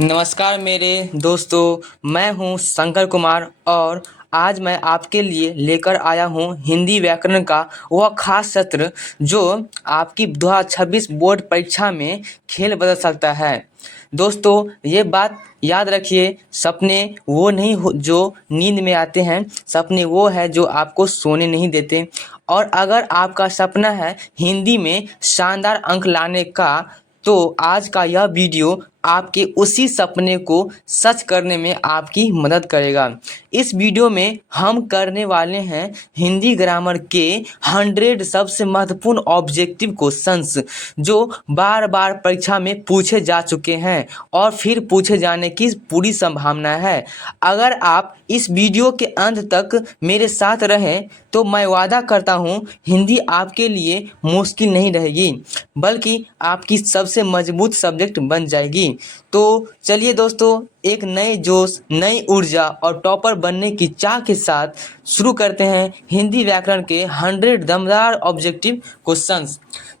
नमस्कार मेरे दोस्तों, मैं हूं शंकर कुमार और आज मैं आपके लिए लेकर आया हूं हिंदी व्याकरण का वह खास सत्र जो आपकी 2026 बोर्ड परीक्षा में खेल बदल सकता है। दोस्तों, ये बात याद रखिए, सपने वो नहीं जो नींद में आते हैं, सपने वो है जो आपको सोने नहीं देते। और अगर आपका सपना है हिंदी में शानदार अंक लाने का, तो आज का यह वीडियो आपके उसी सपने को सच करने में आपकी मदद करेगा। इस वीडियो में हम करने वाले हैं हिंदी ग्रामर के 100 सबसे महत्वपूर्ण ऑब्जेक्टिव क्वेश्चंस जो बार बार परीक्षा में पूछे जा चुके हैं और फिर पूछे जाने की पूरी संभावना है। अगर आप इस वीडियो के अंत तक मेरे साथ रहें तो मैं वादा करता हूँ हिंदी आपके लिए मुश्किल नहीं रहेगी, बल्कि आपकी सबसे मजबूत सब्जेक्ट बन जाएगी। तो चलिए दोस्तों, एक नए जोश, नई ऊर्जा और टॉपर बनने की चाह के साथ शुरू करते हैं हिंदी व्याकरण के 100 दमदार ऑब्जेक्टिव क्वेश्चंस।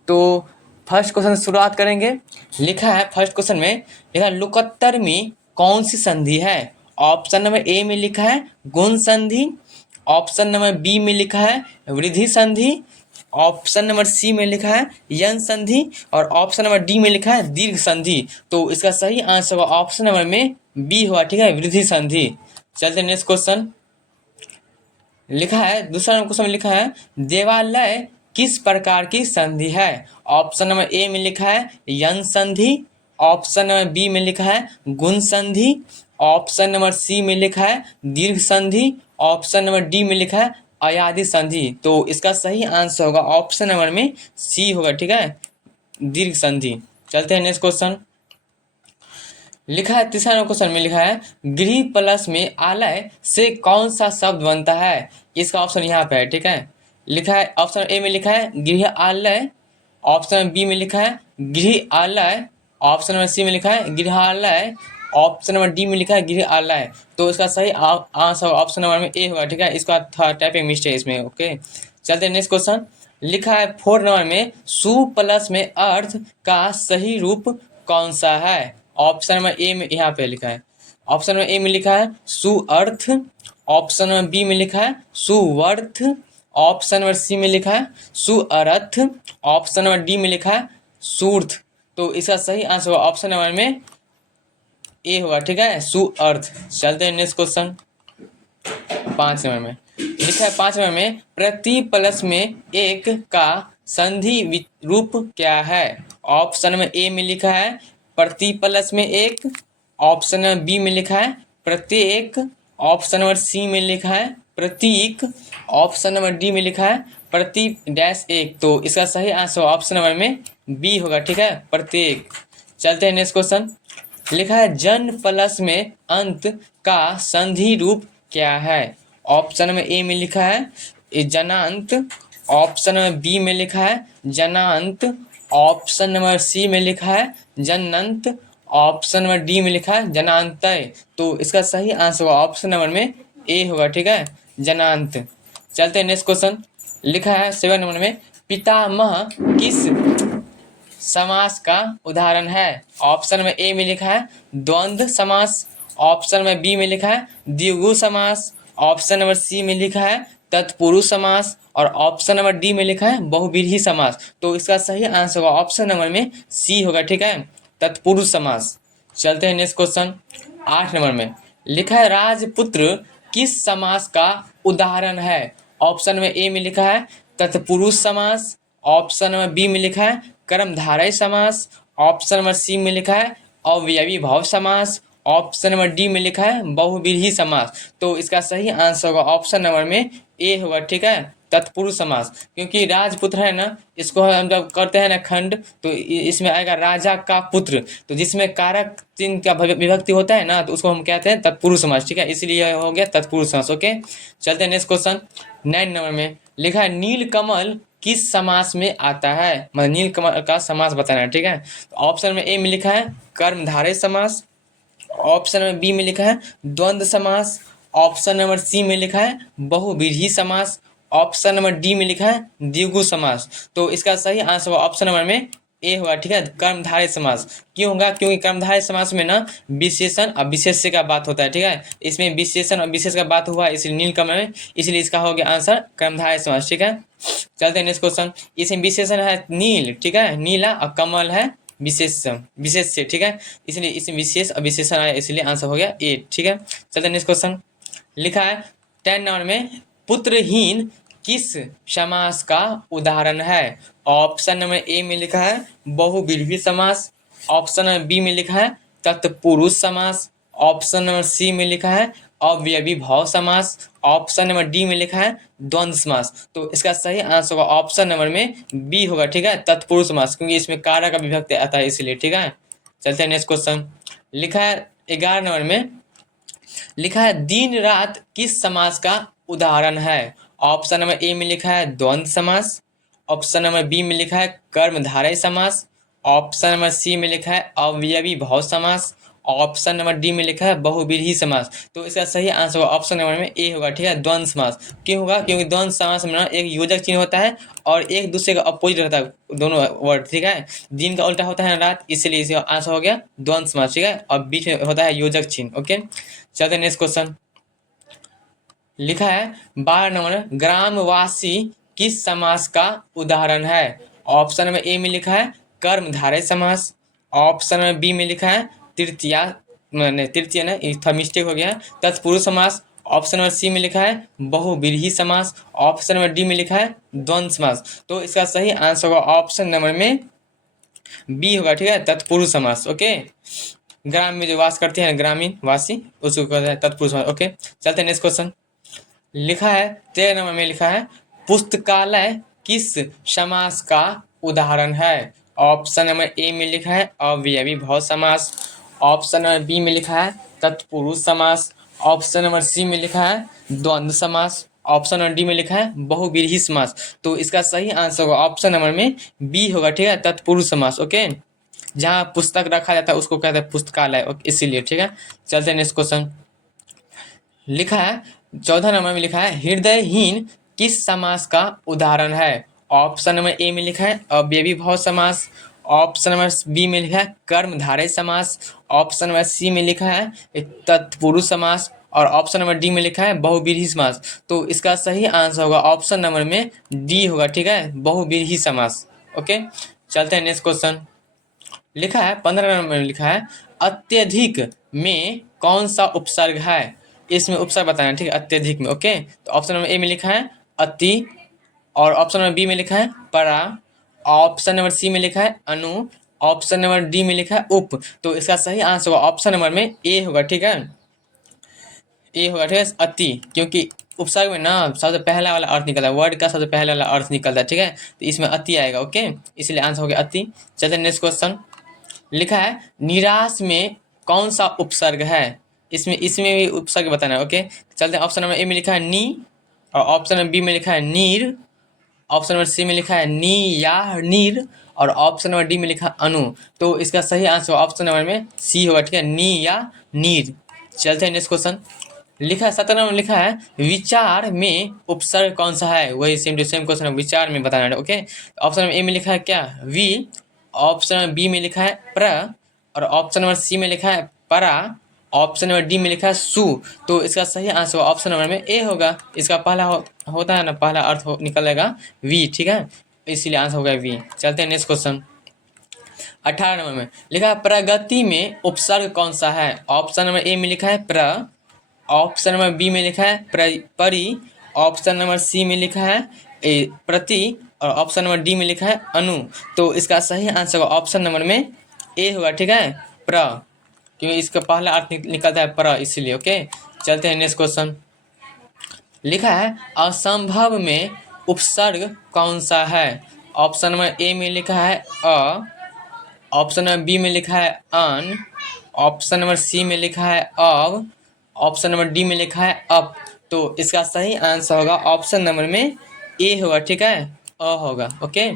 तो फर्स्ट क्वेश्चन से शुरुआत करेंगे। लिखा है फर्स्ट क्वेश्चन में, लिखा लुकत्तर में कौन सी संधि है? ऑप्शन नंबर ए में लिखा है गुण संधि, ऑप्शन नंबर बी में लिखा है वृद्धि संधि, ऑप्शन नंबर सी में लिखा है यन संधि और ऑप्शन नंबर डी में लिखा है दीर्घ संधि। तो इसका सही आंसर होगा ऑप्शन नंबर में बी होगा, ठीक है, वृद्धि संधि। चलते नेक्स्ट क्वेश्चन। लिखा है दूसरा क्वेश्चन में लिखा है देवालय किस प्रकार की संधि है? ऑप्शन नंबर ए में लिखा है यन संधि, ऑप्शन नंबर बी में लिखा है गुण संधि, ऑप्शन नंबर सी में लिखा है दीर्घ संधि, ऑप्शन नंबर डी में लिखा है अयादि संधि। तो इसका सही आंसर होगा ऑप्शन नंबर में सी होगा, ठीक है, दीर्घ संधि। चलते हैं नेक्स्ट क्वेश्चन। लिखा है तीसरा क्वेश्चन में लिखा है गृह प्लस में आलय से कौन सा शब्द बनता है? इसका ऑप्शन यहाँ पे है, ठीक है। लिखा है ऑप्शन ए में लिखा है गृह आलय, ऑप्शन बी में लिखा है गृह आलय, ऑप्शन नंबर सी में लिखा है गृहालय, ऑप्शन नंबर डी में लिखा है गृह आलय। तो इसका सही आंसर ऑप्शन नंबर में ए होगा, ठीक है। इसका टाइपिंग मिस्टेक इसमें, ओके। चलते हैं नेक्स्ट क्वेश्चन। लिखा है 4 नंबर में सु प्लस में अर्थ का सही रूप कौन सा है? ऑप्शन नंबर ए में यहाँ पे लिखा है, ऑप्शन नंबर ए में लिखा है सुअर्थ, ऑप्शन नंबर बी में लिखा है सुवर्थ, ऑप्शन नंबर सी में लिखा है सुअरथ, ऑप्शन नंबर डी में लिखा है सूर्थ। तो इसका सही आंसर होगा ऑप्शन नंबर में ए होगा, ठीक है, सुअर्थ। चलते हैं नेक्स्ट क्वेश्चन 5 नंबर में। लिखा है 5 नंबर में प्रति प्लस में एक का संधि रूप क्या है? ऑप्शन नंबर ए में लिखा है प्रति प्लस में एक, ऑप्शन नंबर बी में लिखा है प्रत्येक, ऑप्शन नंबर सी में लिखा है प्रतीक, ऑप्शन नंबर डी में लिखा है प्रति डैश एक। तो इसका सही आंसर ऑप्शन नंबर में बी होगा, ठीक है, प्रत्येक। चलते हैं नेक्स्ट क्वेश्चन। लिखा है जन प्लस में अंत का संधि रूप क्या है? ऑप्शन नंबर ए में लिखा है जनांत, ऑप्शन नंबर बी में लिखा है जनांत, ऑप्शन नंबर सी में लिखा है जनंत, ऑप्शन नंबर डी में लिखा है जनांतय। तो इसका सही आंसर होगा ऑप्शन नंबर में ए होगा, ठीक है, जनांत। चलते हैं नेक्स्ट क्वेश्चन। लिखा है 7 नंबर में पितामह किस समास का उदाहरण है? ऑप्शन में ए में लिखा है द्वंद्व समास, ऑप्शन में बी में लिखा है द्विगु समास, ऑप्शन नंबर सी में लिखा है तत्पुरुष समास और ऑप्शन नंबर डी में लिखा है बहुव्रीहि समास। तो इसका सही आंसर होगा ऑप्शन नंबर में सी होगा, ठीक है, तत्पुरुष समास। चलते हैं नेक्स्ट क्वेश्चन 8 नंबर में। लिखा है राजपुत्र किस समास का उदाहरण है? ऑप्शन में ए में लिखा है तत्पुरुष समास, ऑप्शन नंबर बी में लिखा है कर्मधारय समास, ऑप्शन नंबर सी में लिखा है अवयवी भाव समास, ऑप्शन नंबर डी में लिखा है बहुव्रीहि समास। तो इसका सही आंसर होगा ऑप्शन नंबर में ए होगा, ठीक है, तत्पुरुष समास। क्योंकि राजपुत्र है ना, इसको हम जब करते हैं ना खंड, तो इसमें आएगा राजा का पुत्र, तो जिसमें कारक चिन्ह का विभक्ति होता है ना, तो उसको हम कहते हैं तत्पुरुष समास, ठीक है, इसलिए हो गया तत्पुरुष समास, ओके। चलते हैं नेक्स्ट क्वेश्चन 9 नंबर में। लिखा है नीलकमल किस समास में आता है? मतलब नीलकमल का समास बताना है, ठीक है। ऑप्शन में ए में लिखा है कर्मधारय समास, ऑप्शन नंबर बी में लिखा है द्वंद्व समास, ऑप्शन नंबर सी में लिखा है बहुव्रीहि समास, ऑप्शन नंबर डी में लिखा है द्विगु समास। तो इसका सही आंसर होगा ऑप्शन नंबर में ए होगा, ठीक है। कर्मधारय समास क्यों होगा? क्योंकि कर्मधारय समास में ना विशेषण और विशेष्य का बात होता है, ठीक है। इसमें विशेषण और विशेष का बात हुआ इसलिए नीलकमल में, इसलिए इसका हो गया आंसर कर्मधारय समास, ठीक है। चलते हैं नेक्स्ट क्वेश्चन। इसमें विशेषण है नील, ठीक है, नीला, और कमल है विशेषण, विशेष से, ठीक है। इसलिए इसमें विशेष और विशेषण आया, इसलिए आंसर हो गया ए, ठीक है। चलते हैं नेक्स्ट क्वेश्चन। लिखा है 10 नंबर में पुत्रहीन किस समास का उदाहरण है? ऑप्शन नंबर ए में लिखा है बहुव्रीहि समास, ऑप्शन नंबर बी में लिखा है तत्पुरुष समास, ऑप्शन नंबर सी में लिखा है अव्ययीभाव समास, ऑप्शन नंबर डी में लिखा है द्वंद्व समास। तो इसका सही आंसर होगा ऑप्शन नंबर में बी होगा, ठीक है, तत्पुरुष समास, क्योंकि इसमें कारक का विभक्ति आता है इसलिए, ठीक है। चलते हैं नेक्स्ट क्वेश्चन। लिखा है 11 नंबर में, लिखा है दिन रात किस समास का उदाहरण है? ऑप्शन नंबर ए में लिखा है द्वंद्व समास, ऑप्शन नंबर बी में लिखा है कर्मधारय समास, ऑप्शन नंबर सी में लिखा है अव्ययीभाव समास, ऑप्शन नंबर डी में लिखा है बहुव्रीहि समास। तो इसका सही आंसर होगा ऑप्शन नंबर में ए होगा, ठीक है, द्वंद्व समास। क्यों होगा? क्योंकि द्वंद्व समास में ना एक योजक चिन्ह होता है और एक दूसरे का अपोजिट रहता है दोनों वर्ड, ठीक है। दिन का उल्टा होता है रात, इसलिए इसका आंसर हो गया द्वंद्व समास, ठीक है, और बीच में होता है योजक चिन्ह। ओके, चलते हैं नेक्स्ट क्वेश्चन। लिखा है 12 नंबर ग्रामवासी किस समास का उदाहरण है? ऑप्शन नंबर ए में लिखा है कर्मधारय समास, ऑप्शन नंबर बी में लिखा है तृतीया, मैंने तृतीय ना, थोड़ा मिस्टेक हो गया, तत्पुरुष समास, ऑप्शन नंबर सी में लिखा है बहुव्रीहि समास, ऑप्शन नंबर डी में लिखा है द्वंद्व समास। तो इसका सही आंसर होगा ऑप्शन नंबर में बी होगा, ठीक है, तत्पुरुष समास। ओके, ग्राम में जो वास करते हैं ग्रामीण वासी, उसको कहते हैं तत्पुरुष समास। ओके, चलते हैं नेक्स्ट क्वेश्चन। लिखा है 13 नंबर में लिखा है पुस्तकालय किस समास का उदाहरण है? ऑप्शन नंबर ए में लिखा है अव्ययीभाव समास, ऑप्शन नंबर बी में लिखा है तत्पुरुष समास, ऑप्शन नंबर सी में लिखा है द्वंद्व समास, ऑप्शन नंबर डी में लिखा है बहुव्रीहि समास। तो इसका सही आंसर होगा ऑप्शन नंबर में बी होगा, ठीक है, तत्पुरुष समास। ओके, जहाँ पुस्तक रखा जाता है उसको कहते हैं पुस्तकालय, इसीलिए, ठीक है। चलते हैं नेक्स्ट क्वेश्चन। लिखा है 14 नंबर में लिखा है हृदयहीन किस समास का उदाहरण है? ऑप्शन नंबर ए में लिखा है अव्ययीभाव समास, ऑप्शन नंबर बी में लिखा है कर्मधारय समास, ऑप्शन नंबर सी में लिखा है तत्पुरुष समास, और ऑप्शन नंबर डी में लिखा है बहुव्रीहि समास। तो इसका सही आंसर होगा ऑप्शन नंबर में डी होगा, ठीक है, बहुव्रीहि समास। ओके, चलते हैं नेक्स्ट क्वेश्चन। लिखा है 15 नंबर में लिखा है अत्यधिक में कौन सा उपसर्ग है? इसमें उपसर्ग बताना है, ठीक है, अत्यधिक में। ओके, तो ऑप्शन नंबर ए में लिखा है अति, और ऑप्शन नंबर बी में लिखा है परा, ऑप्शन नंबर सी में लिखा है अनु, ऑप्शन नंबर डी में लिखा है उप। तो इसका सही आंसर होगा ऑप्शन नंबर में ए होगा, ठीक है, ए होगा, ठीक है, अति, क्योंकि उपसर्ग में ना सबसे पहला वाला अर्थ निकलता है, वर्ड का सबसे पहला वाला अर्थ निकलता है, ठीक है, तो इसमें अति आएगा। ओके, इसलिए आंसर हो गया अति। चलते नेक्स्ट क्वेश्चन। लिखा है निराश में कौन सा उपसर्ग है? इसमें भी उपसर्ग बताना है। ओके, चलते हैं ऑप्शन नंबर ए में लिखा है नी, और ऑप्शन नंबर बी में लिखा है नीर, ऑप्शन नंबर सी में लिखा है नी या नीर, और ऑप्शन नंबर डी में लिखा है अनु। तो इसका सही आंसर ऑप्शन नंबर में सी होगा, ठीक है, नी या नीर। चलते हैं नेक्स्ट क्वेश्चन। लिखा है 17 नंबर लिखा है विचार में उपसर्ग कौन सा है? वही सेम टू सेम क्वेश्चन, विचार में बताना है। ओके, ऑप्शन नंबर ए में लिखा है क्या वी, ऑप्शन नंबर बी में लिखा है प्र, और ऑप्शन नंबर सी में लिखा है परा, ऑप्शन नंबर डी में लिखा है सु। तो इसका सही आंसर ऑप्शन नंबर में ए होगा। इसका पहला होता है ना, पहला अर्थ निकलेगा वी, ठीक है, इसीलिए आंसर होगा वी। चलते हैं नेक्स्ट क्वेश्चन। 18 नंबर में लिखा है प्रगति में उपसर्ग कौन सा है? ऑप्शन नंबर ए में लिखा है प्र, ऑप्शन नंबर बी में लिखा है परि, ऑप्शन नंबर सी में लिखा है प्रति, और ऑप्शन नंबर डी में लिखा है अनु। तो इसका सही आंसर होगा ऑप्शन नंबर में ए होगा, ठीक है, प्र, क्योंकि इसका पहला अर्थ निकलता है प्र, इसीलिए। ओके, चलते हैं नेक्स्ट क्वेश्चन। लिखा है असंभव में उपसर्ग कौन सा है? ऑप्शन नंबर ए में लिखा है अ, ऑप्शन नंबर बी में लिखा है अन, ऑप्शन नंबर सी में लिखा है अव, ऑप्शन नंबर डी में लिखा है अप। तो इसका सही आंसर होगा ऑप्शन नंबर में ए होगा, ठीक है, अ होगा। ओके,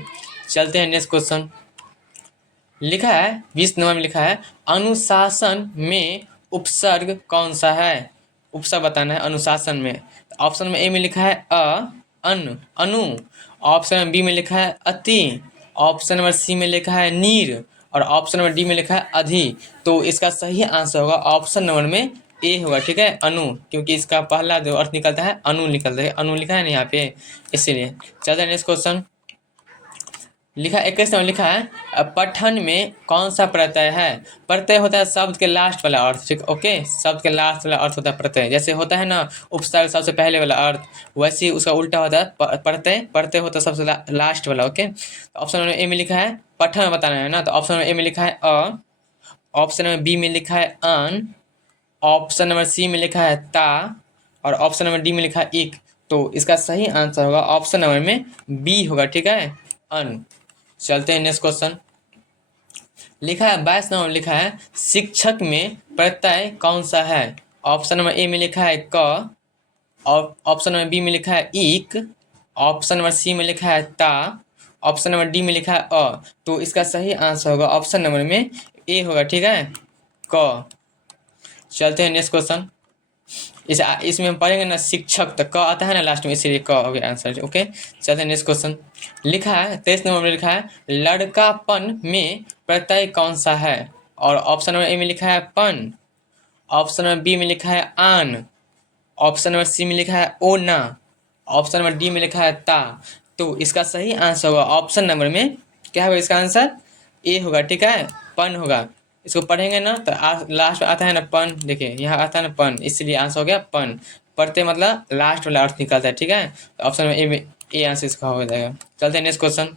चलते हैं नेक्स्ट क्वेश्चन। लिखा है 20 नंबर में लिखा है अनुशासन में उपसर्ग कौन सा है? उपसर्ग बताना है अनुशासन में। ऑप्शन में ए में लिखा है अ, अन, अनु, ऑप्शन में बी में लिखा है अति, ऑप्शन नंबर सी में लिखा है नीर और ऑप्शन नंबर डी में लिखा है अधि। तो इसका सही आंसर होगा ऑप्शन नंबर में ए होगा, ठीक है, अनु, क्योंकि इसका पहला जो अर्थ निकलता है अनु निकलता है, अनु लिखा है ना यहाँ पे, इसीलिए। चलते हैं नेक्स्ट क्वेश्चन। लिखा 21 नंबर लिखा है पठन में कौन सा प्रत्यय है। प्रत्यय होता है शब्द के लास्ट वाला अर्थ, ठीक, ओके, शब्द के लास्ट वाला अर्थ होता है प्रत्यय। जैसे होता है ना उपसर्ग सबसे पहले वाला अर्थ, वैसे ही उसका उल्टा होता है प्रत्यय। प्रत्यय होता है सबसे लास्ट वाला, ओके। तो ऑप्शन नंबर ए में लिखा है पठन में बताना है ना, तो ऑप्शन नंबर ए में लिखा है अ, ऑप्शन नंबर बी में लिखा है अन, ऑप्शन नंबर सी में लिखा है ता और ऑप्शन नंबर डी में लिखा है इक। तो इसका सही आंसर होगा ऑप्शन नंबर में बी होगा, ठीक है, अन। चलते हैं नेक्स्ट क्वेश्चन। लिखा है 22 नंबर लिखा है शिक्षक में प्रत्यय कौन सा है। ऑप्शन नंबर ए में लिखा है क, और ऑप्शन नंबर बी में लिखा है इक, ऑप्शन नंबर सी में लिखा है ता, ऑप्शन नंबर डी में लिखा है अ। तो इसका सही आंसर होगा ऑप्शन नंबर में ए होगा, ठीक है, क। चलते हैं नेक्स्ट क्वेश्चन। इसमें हम पढ़ेंगे ना शिक्षक, तो क आता है ना लास्ट में, इसीलिए क हो गया आंसर, ओके। चलते हैं नेक्स्ट क्वेश्चन। लिखा है 23 नंबर में लिखा है लड़कापन में प्रत्यय कौन सा है। और ऑप्शन नंबर ए में लिखा है पन, ऑप्शन नंबर बी में लिखा है आन, ऑप्शन नंबर सी में लिखा है ओना, ऑप्शन नंबर डी में लिखा है ता। तो इसका सही आंसर होगा ऑप्शन नंबर में क्या होगा, इसका आंसर ए होगा, ठीक है, पन होगा। इसको पढ़ेंगे ना तो लास्ट में आता है ना पन, देखिए यहाँ आता है ना पन, इसलिए आंसर हो गया पन। पढ़ते मतलब लास्ट वाला अर्थ निकलता है, ठीक है, तो ऑप्शन में ए आंसर इसका हो जाएगा। चलते हैं नेक्स्ट क्वेश्चन।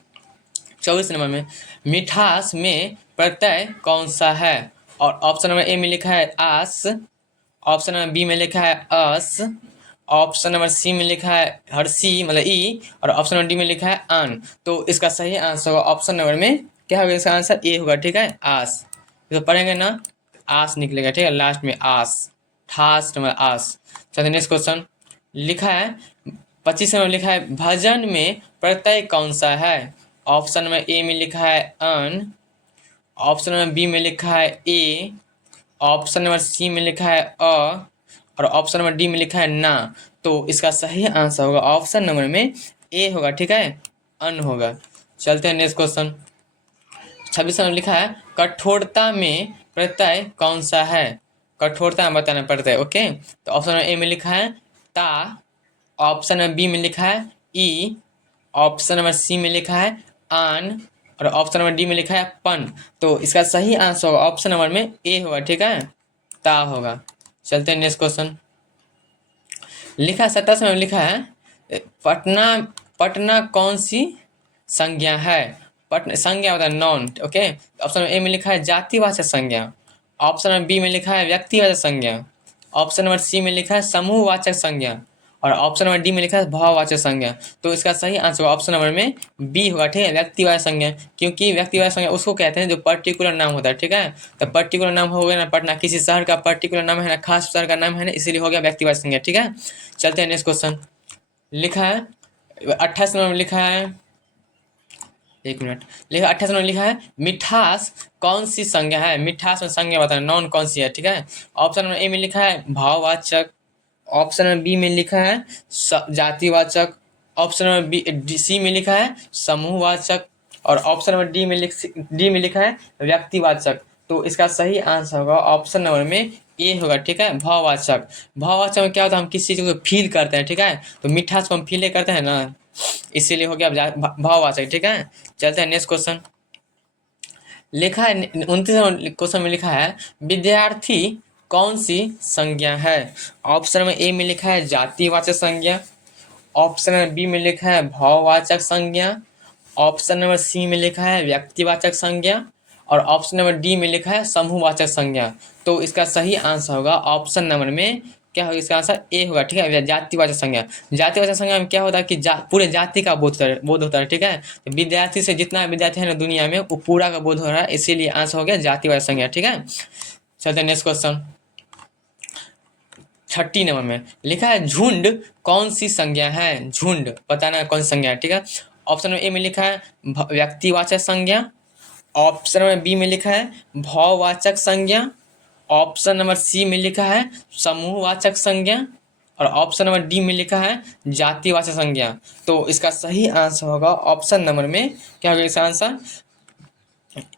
24 नंबर में मिठास में प्रत्यय कौन सा है। और ऑप्शन नंबर ए में लिखा है आस, ऑप्शन नंबर बी में लिखा है अस, ऑप्शन नंबर सी में लिखा है हर्षी मतलब ई, और ऑप्शन नंबर डी में लिखा है आन। तो इसका सही आंसर होगा ऑप्शन नंबर में क्या होगा, इसका आंसर ए होगा, ठीक है, आस। तो पढ़ेंगे ना आस निकलेगा, ठीक है, लास्ट में आस, ठास नंबर आस। चलिए नेक्स्ट क्वेश्चन। लिखा है 25 नंबर लिखा है भजन में प्रत्यय कौन सा है। ऑप्शन नंबर ए में लिखा है अन, ऑप्शन नंबर बी में लिखा है ए, ऑप्शन नंबर सी में लिखा है अ, और ऑप्शन नंबर डी में लिखा है ना। तो इसका सही आंसर होगा ऑप्शन नंबर में ए होगा, ठीक है, अन होगा। चलते हैं नेक्स्ट क्वेश्चन। 26 नंबर लिखा है कठोरता में प्रत्यय कौन सा है। कठोरता में बताना पड़ता है, ओके। तो ऑप्शन नंबर ए में लिखा है ता, ऑप्शन नंबर बी में लिखा है ई, ऑप्शन नंबर सी में लिखा है आन, और ऑप्शन नंबर डी में लिखा है पन। तो इसका सही आंसर होगा ऑप्शन नंबर में ए होगा, ठीक है, ता होगा। चलते हैं नेक्स्ट क्वेश्चन। लिखा 27 में लिखा है पटना, पटना कौन सी संज्ञा है। पटना संज्ञा होता है नॉन, ओके। ऑप्शन ए में लिखा है जातिवाचक संज्ञा, ऑप्शन नंबर बी में लिखा है व्यक्तिवाचक संज्ञा, ऑप्शन नंबर सी में लिखा है समूहवाचक संज्ञा, और ऑप्शन नंबर डी में लिखा है भाववाचक संज्ञा। तो इसका सही आंसर होगा ऑप्शन नंबर में बी होगा, ठीक है, व्यक्तिवाचक संज्ञा। क्योंकि व्यक्तिवाचक संज्ञा उसको कहते हैं जो पर्टिकुलर नाम होता है, ठीक है। तो पर्टिकुलर नाम हो गया ना पटना, किसी शहर का पर्टिकुलर नाम है ना, खास शहर का नाम है ना, इसीलिए हो गया व्यक्तिवाचक संज्ञा, ठीक है। चलते हैं नेक्स्ट क्वेश्चन। लिखा है 28 नंबर में लिखा है, एक मिनट, लिखा 28 नंबर लिखा है मिठास कौन सी संज्ञा है। मिठास में संज्ञा बताना नॉन कौन सी है, ठीक है। ऑप्शन नंबर ए में लिखा है भाववाचक, ऑप्शन नंबर बी में लिखा है जातिवाचक, ऑप्शन नंबर बी सी में लिखा है समूहवाचक, और ऑप्शन नंबर डी में लिखा है व्यक्तिवाचक। तो इसका सही आंसर होगा ऑप्शन नंबर में ए होगा, ठीक है, भाववाचक। भाववाचक में क्या होता है, हम किसी चीज़ को फील करते हैं, ठीक है, तो मिठास को हम फील करते हैं ना, इसीलिए हो गया भाववाचक, ठीक है। चलते हैं नेक्स्ट क्वेश्चन। लिखा है 29 क्वेश्चन में लिखा है विद्यार्थी कौन सी संज्ञा है। ऑप्शन में ए में लिखा है जातिवाचक संज्ञा, ऑप्शन नंबर बी में लिखा है भाववाचक संज्ञा, ऑप्शन नंबर सी में लिखा है व्यक्तिवाचक संज्ञा, और ऑप्शन नंबर डी में लिखा है समूहवाचक संज्ञा। तो इसका सही आंसर होगा ऑप्शन नंबर में क्या होगा, इसका आंसर ए होगा, ठीक है, जातिवाचक संज्ञा। जातिवाचक संज्ञा में क्या होता है कि पूरे जाति का बोध होता है, ठीक है। तो विद्यार्थी से जितना विद्यार्थी है ना दुनिया में वो पूरा का बोध हो रहा है, इसीलिए आंसर हो गया जातिवाचक संज्ञा, ठीक है। चलते नेक्स्ट क्वेश्चन। 30 नंबर में लिखा है झुंड कौन सी संज्ञा है। झुंड बताना है कौन सी संज्ञा है, ठीक है। ऑप्शन नंबर ए में लिखा है व्यक्तिवाचक संज्ञा, ऑप्शन नंबर बी में लिखा है भाववाचक संज्ञा, ऑप्शन नंबर सी में लिखा है समूहवाचक संज्ञा, और ऑप्शन नंबर डी में लिखा है जातिवाचक संज्ञा। तो इसका सही आंसर होगा ऑप्शन नंबर में, क्या होगा इसका आंसर,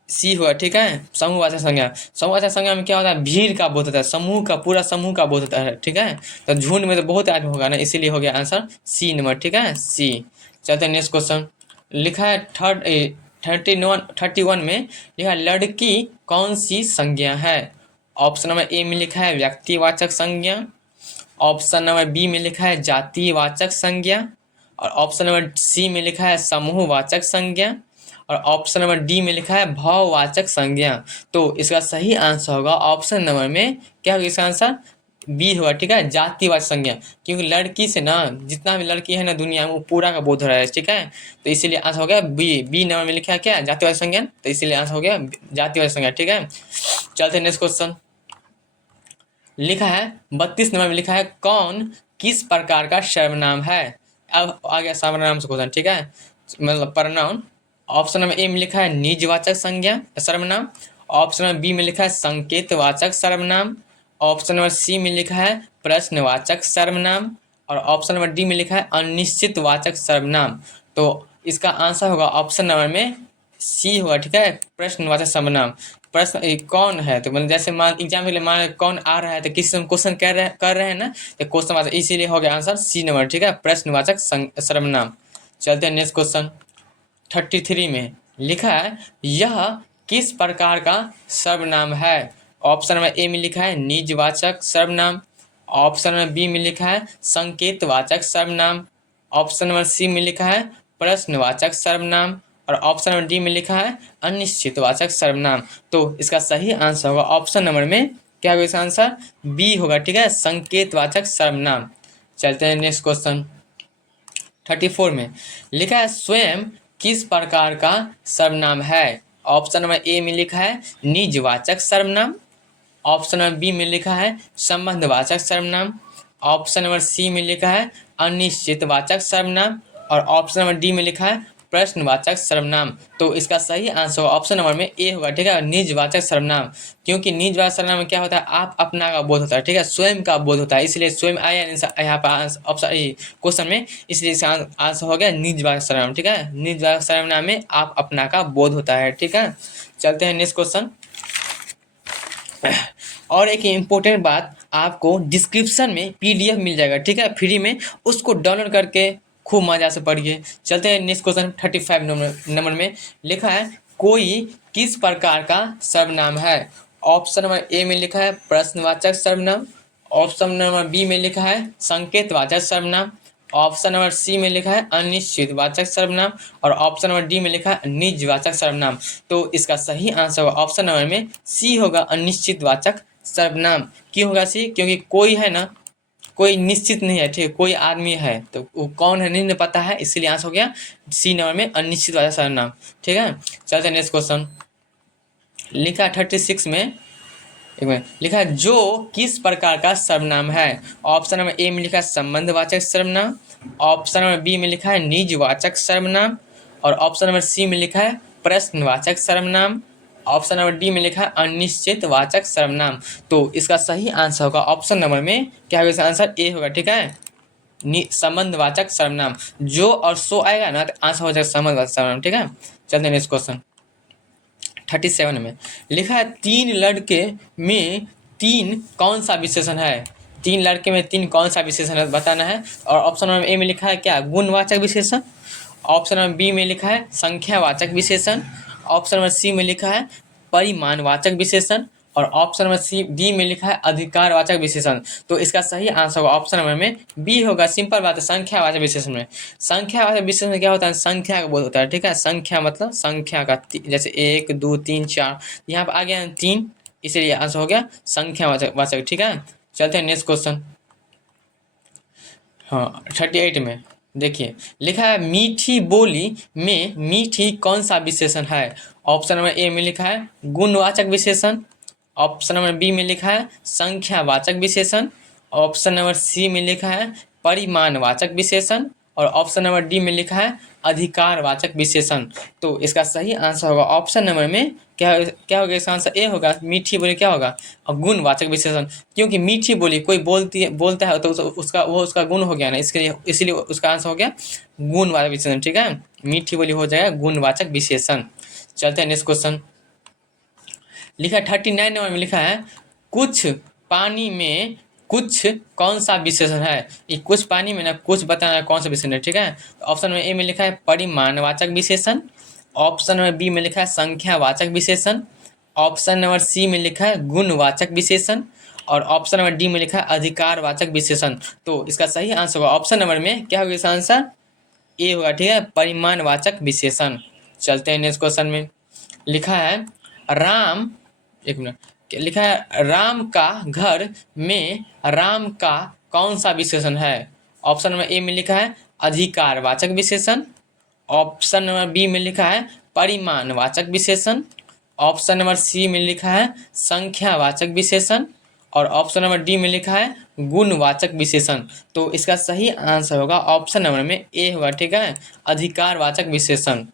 सी हुआ। ठीक है, समूहवाचक संज्ञा। समूहवाचक संज्ञा में क्या होता है, भीड़ का बोध होता है, समूह का, पूरा समूह का बोध होता है। ठीक है, तो झुंड में तो बहुत आदमी होगा ना, इसीलिए हो गया आंसर सी नंबर। ठीक है, सी। चलते हैं नेक्स्ट क्वेश्चन। लिखा है 31 में लिखा है लड़की कौन सी संज्ञा है। ऑप्शन नंबर ए में लिखा है व्यक्तिवाचक संज्ञा, ऑप्शन नंबर बी में लिखा है जातिवाचक संज्ञा, और ऑप्शन नंबर सी में लिखा है समूहवाचक संज्ञा, और ऑप्शन नंबर डी में लिखा है भाववाचक संज्ञा। तो इसका सही आंसर होगा ऑप्शन नंबर में, क्या होगा इसका आंसर, बी होगा। ठीक है, जातिवाचक संज्ञा। क्योंकि लड़की से ना, जितना भी लड़की है ना दुनिया में, वो पूरा का बोध हो रहा है। ठीक है, तो इसीलिए आंसर हो गया बी। बी नंबर में लिखा है क्या, जातिवाचक संज्ञा, तो इसीलिए आंसर हो गया जातिवाचक संज्ञा। ठीक है, चलते नेक्स्ट क्वेश्चन। लिखा है 32 नंबर में लिखा है कौन किस प्रकार का सर्वनाम है। अब आ गया सर्वनाम से क्वेश्चन। ठीक है, मतलब प्रोनाउन। ऑप्शन नंबर ए में लिखा है निजवाचक संज्ञा सर्वनाम, ऑप्शन नंबर बी में लिखा है संकेतवाचक सर्वनाम, ऑप्शन नंबर सी में लिखा है प्रश्नवाचक सर्वनाम, और ऑप्शन नंबर डी में लिखा है अनिश्चितवाचक सर्वनाम। तो इसका आंसर होगा ऑप्शन नंबर में सी होगा। ठीक है, प्रश्नवाचक सर्वनाम। प्रश्न कौन है, तो मतलब जैसे मान एग्जाम के लिए मान कौन आ रहा है, तो किसी से क्वेश्चन कर रहे हैं ना, तो क्वेश्चन वाचक, इसीलिए हो गया आंसर सी नंबर। ठीक है, प्रश्नवाचक सर्वनाम। चलते हैं नेक्स्ट क्वेश्चन। 33 में लिखा है यह किस प्रकार का सर्वनाम है। ऑप्शन नंबर ए में लिखा है निजवाचक सर्वनाम, ऑप्शन नंबर बी में लिखा है संकेतवाचक सर्वनाम, ऑप्शन नंबर सी में लिखा है प्रश्नवाचक सर्वनाम, और ऑप्शन नंबर डी में लिखा है अनिश्चितवाचक सर्वनाम। तो इसका सही आंसर होगा ऑप्शन नंबर में, क्या होगा इसका आंसर, बी होगा। ठीक है, संकेतवाचक सर्वनाम। चलते हैं नेक्स्ट क्वेश्चन। 34 में लिखा है स्वयं किस प्रकार का सर्वनाम है। ऑप्शन नंबर ए में लिखा है निजवाचक सर्वनाम, ऑप्शन नंबर बी में लिखा है संबंधवाचक सर्वनाम, ऑप्शन नंबर सी में लिखा है अनिश्चितवाचक सर्वनाम, और ऑप्शन नंबर डी में लिखा है प्रश्नवाचक सर्वनाम। तो इसका सही आंसर ऑप्शन नंबर में ए होगा। ठीक है, निजवाचक सर्वनाम। क्योंकि निजवाचक सर्वनाम में क्या होता है, आप अपना का बोध होता है। ठीक है, स्वयं का बोध होता है, इसलिए स्वयं आया यहाँ पर ऑप्शन क्वेश्चन में, इसलिए इसका आंसर हो गया निजवाचक सर्वनाम। ठीक है, निजवाचक सर्वनाम में आप अपना का बोध होता है। ठीक है, चलते हैं नेक्स्ट क्वेश्चन। और एक इम्पोर्टेंट बात, आपको डिस्क्रिप्शन में पीडीएफ मिल जाएगा। ठीक है, फ्री में, उसको डाउनलोड करके खूब मजा से पढ़िए। चलते हैं नेक्स्ट क्वेश्चन। 35 नंबर में लिखा है कोई किस प्रकार का सर्वनाम है। ऑप्शन नंबर ए में लिखा है प्रश्नवाचक सर्वनाम, ऑप्शन नंबर बी में लिखा है संकेतवाचक सर्वनाम, ऑप्शन नंबर सी में लिखा है अनिश्चितवाचक सर्वनाम, और ऑप्शन नंबर डी में लिखा है निजवाचक सर्वनाम। तो इसका सही आंसर होगा ऑप्शन नंबर में सी होगा, अनिश्चितवाचक सर्वनाम। क्यों होगा सी, क्योंकि कोई है ना, कोई निश्चित नहीं है। ठीक है, कोई आदमी है, तो वो कौन है नहीं पता है, इसीलिए आंसर हो गया सी नंबर में अनिश्चितवाचक सर्वनाम। ठीक है, चलते हैं नेक्स्ट क्वेश्चन। लिखा 36 में, एक मिनट, लिखा है जो किस प्रकार का सर्वनाम है। ऑप्शन नंबर ए में लिखा है संबंधवाचक सर्वनाम, ऑप्शन नंबर बी में लिखा है निजवाचक सर्वनाम, और ऑप्शन नंबर सी में लिखा है प्रश्नवाचक सर्वनाम, ऑप्शन नंबर डी में लिखा है अनिश्चितवाचक सर्वनाम। तो इसका सही आंसर होगा ऑप्शन नंबर में, क्या होगा इसका आंसर, ए होगा। ठीक है, संबंधवाचक सर्वनाम। जो और सो आएगा ना, तो आंसर हो जाएगा संबंधवाचक सर्वनाम। ठीक है, चलते हैं नेक्स्ट क्वेश्चन। 37 में लिखा है तीन लड़के में तीन कौन सा विशेषण है। तीन लड़के में तीन कौन सा विशेषण है बताना है। और ऑप्शन नंबर ए में लिखा है क्या, गुणवाचक विशेषण, ऑप्शन नंबर बी में लिखा है संख्यावाचक विशेषण, ऑप्शन नंबर सी में लिखा है परिमाणवाचक विशेषण, और ऑप्शन नंबर सी डी में लिखा है अधिकारवाचक विशेषण। तो इसका सही आंसर होगा ऑप्शन नंबर में बी होगा। सिंपल बात है, संख्यावाचक विशेषण में। संख्यावाचक विशेषण में क्या होता है, संख्या का बोध होता है। ठीक है, संख्या मतलब संख्या का, जैसे 1 2 3 4, यहाँ पर आ गया 3, इसलिए आंसर हो गया संख्यावाचक। ठीक है, चलते हैं नेक्स्ट क्वेश्चन। हाँ, 38 में देखिए लिखा है मीठी बोली में मीठी कौन सा विशेषण है। ऑप्शन नंबर ए में लिखा है गुणवाचक विशेषण, ऑप्शन नंबर बी में लिखा है संख्यावाचक विशेषण, ऑप्शन नंबर सी में लिखा है परिमाणवाचक विशेषण, और ऑप्शन नंबर डी में लिखा है अधिकारवाचक विशेषण। तो इसका सही आंसर होगा ऑप्शन नंबर में क्या होगा, इसका आंसर ए होगा। मीठी बोली क्या होगा, गुणवाचक विशेषण। क्योंकि मीठी बोली कोई बोलता है तो उसका गुण हो गया ना, इसलिए उसका आंसर हो गया गुणवाचक विशेषण। ठीक है, मीठी बोली हो जाएगा गुणवाचक विशेषण। चलते हैं नेक्स्ट क्वेश्चन। लिखा 39 नंबर में लिखा है कुछ पानी में कुछ कौन सा विशेषण है। ये कुछ पानी में ना कुछ बताना है कौन सा विशेषण है। ठीक है, तो ऑप्शन नंबर ए में लिखा है परिमाणवाचक विशेषण, ऑप्शन नंबर बी में लिखा है संख्यावाचक विशेषण, ऑप्शन नंबर सी में लिखा है गुणवाचक विशेषण, और ऑप्शन नंबर डी में लिखा है अधिकारवाचक विशेषण। तो इसका सही आंसर होगा ऑप्शन नंबर में क्या होगा, इसका आंसर ए होगा। ठीक है, परिमाणवाचक विशेषण। चलते हैं नेक्स्ट क्वेश्चन में। लिखा है राम, एक मिनट, लिखा है राम का घर में राम का कौन सा विशेषण है। ऑप्शन नंबर ए में लिखा है अधिकारवाचक विशेषण, ऑप्शन नंबर बी में लिखा है परिमाणवाचक विशेषण, ऑप्शन नंबर सी में लिखा है संख्यावाचक विशेषण, और ऑप्शन नंबर डी में लिखा है गुणवाचक विशेषण। तो इसका सही आंसर होगा ऑप्शन नंबर में ए होगा। ठीक है, अधिकारवाचक विशेषण।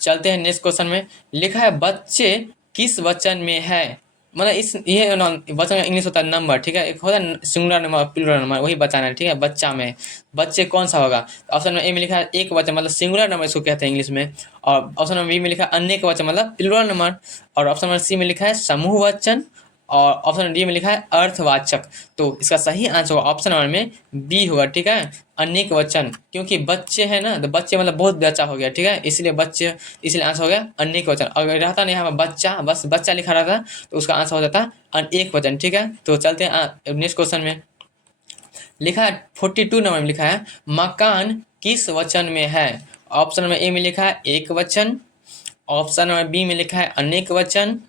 चलते हैं नेक्स्ट क्वेश्चन में। लिखा है बच्चे किस वचन में है, मतलब ये वचन इंग्लिश होता है नंबर। ठीक है, एक होता है सिंगुलर नंबर प्लूरल नंबर, वही बताना है। ठीक है, बच्चा में बच्चे कौन सा होगा। ऑप्शन में ए में लिखा है एक वचन मतलब सिंगुलर नंबर इसको कहते हैं इंग्लिश में, और ऑप्शन नंबर बी में लिखा है अनेक वचन मतलब प्लूरल नंबर, और ऑप्शन नंबर सी में लिखा है समूह वचन, और ऑप्शन डी में लिखा है अर्थवाचक। तो इसका सही आंसर होगा ऑप्शन नंबर में बी होगा। ठीक है, अनेक वचन, क्योंकि बच्चे हैं ना, तो बच्चे मतलब बहुत बच्चा हो गया। ठीक है, इसलिए बच्चे, इसलिए आंसर हो गया अनेक वचन। अगर रहता नहीं यहाँ बच्चा, बस बच्चा लिखा रहता तो उसका आंसर हो जाता अनेक वचन। ठीक है, तो चलते हैं नेक्स्ट क्वेश्चन में। लिखा है 42 नंबर में लिखा है मकान किस वचन में है। ऑप्शन नंबर ए में लिखा है एक वचन, ऑप्शन नंबर बी में लिखा है अनेक वचन,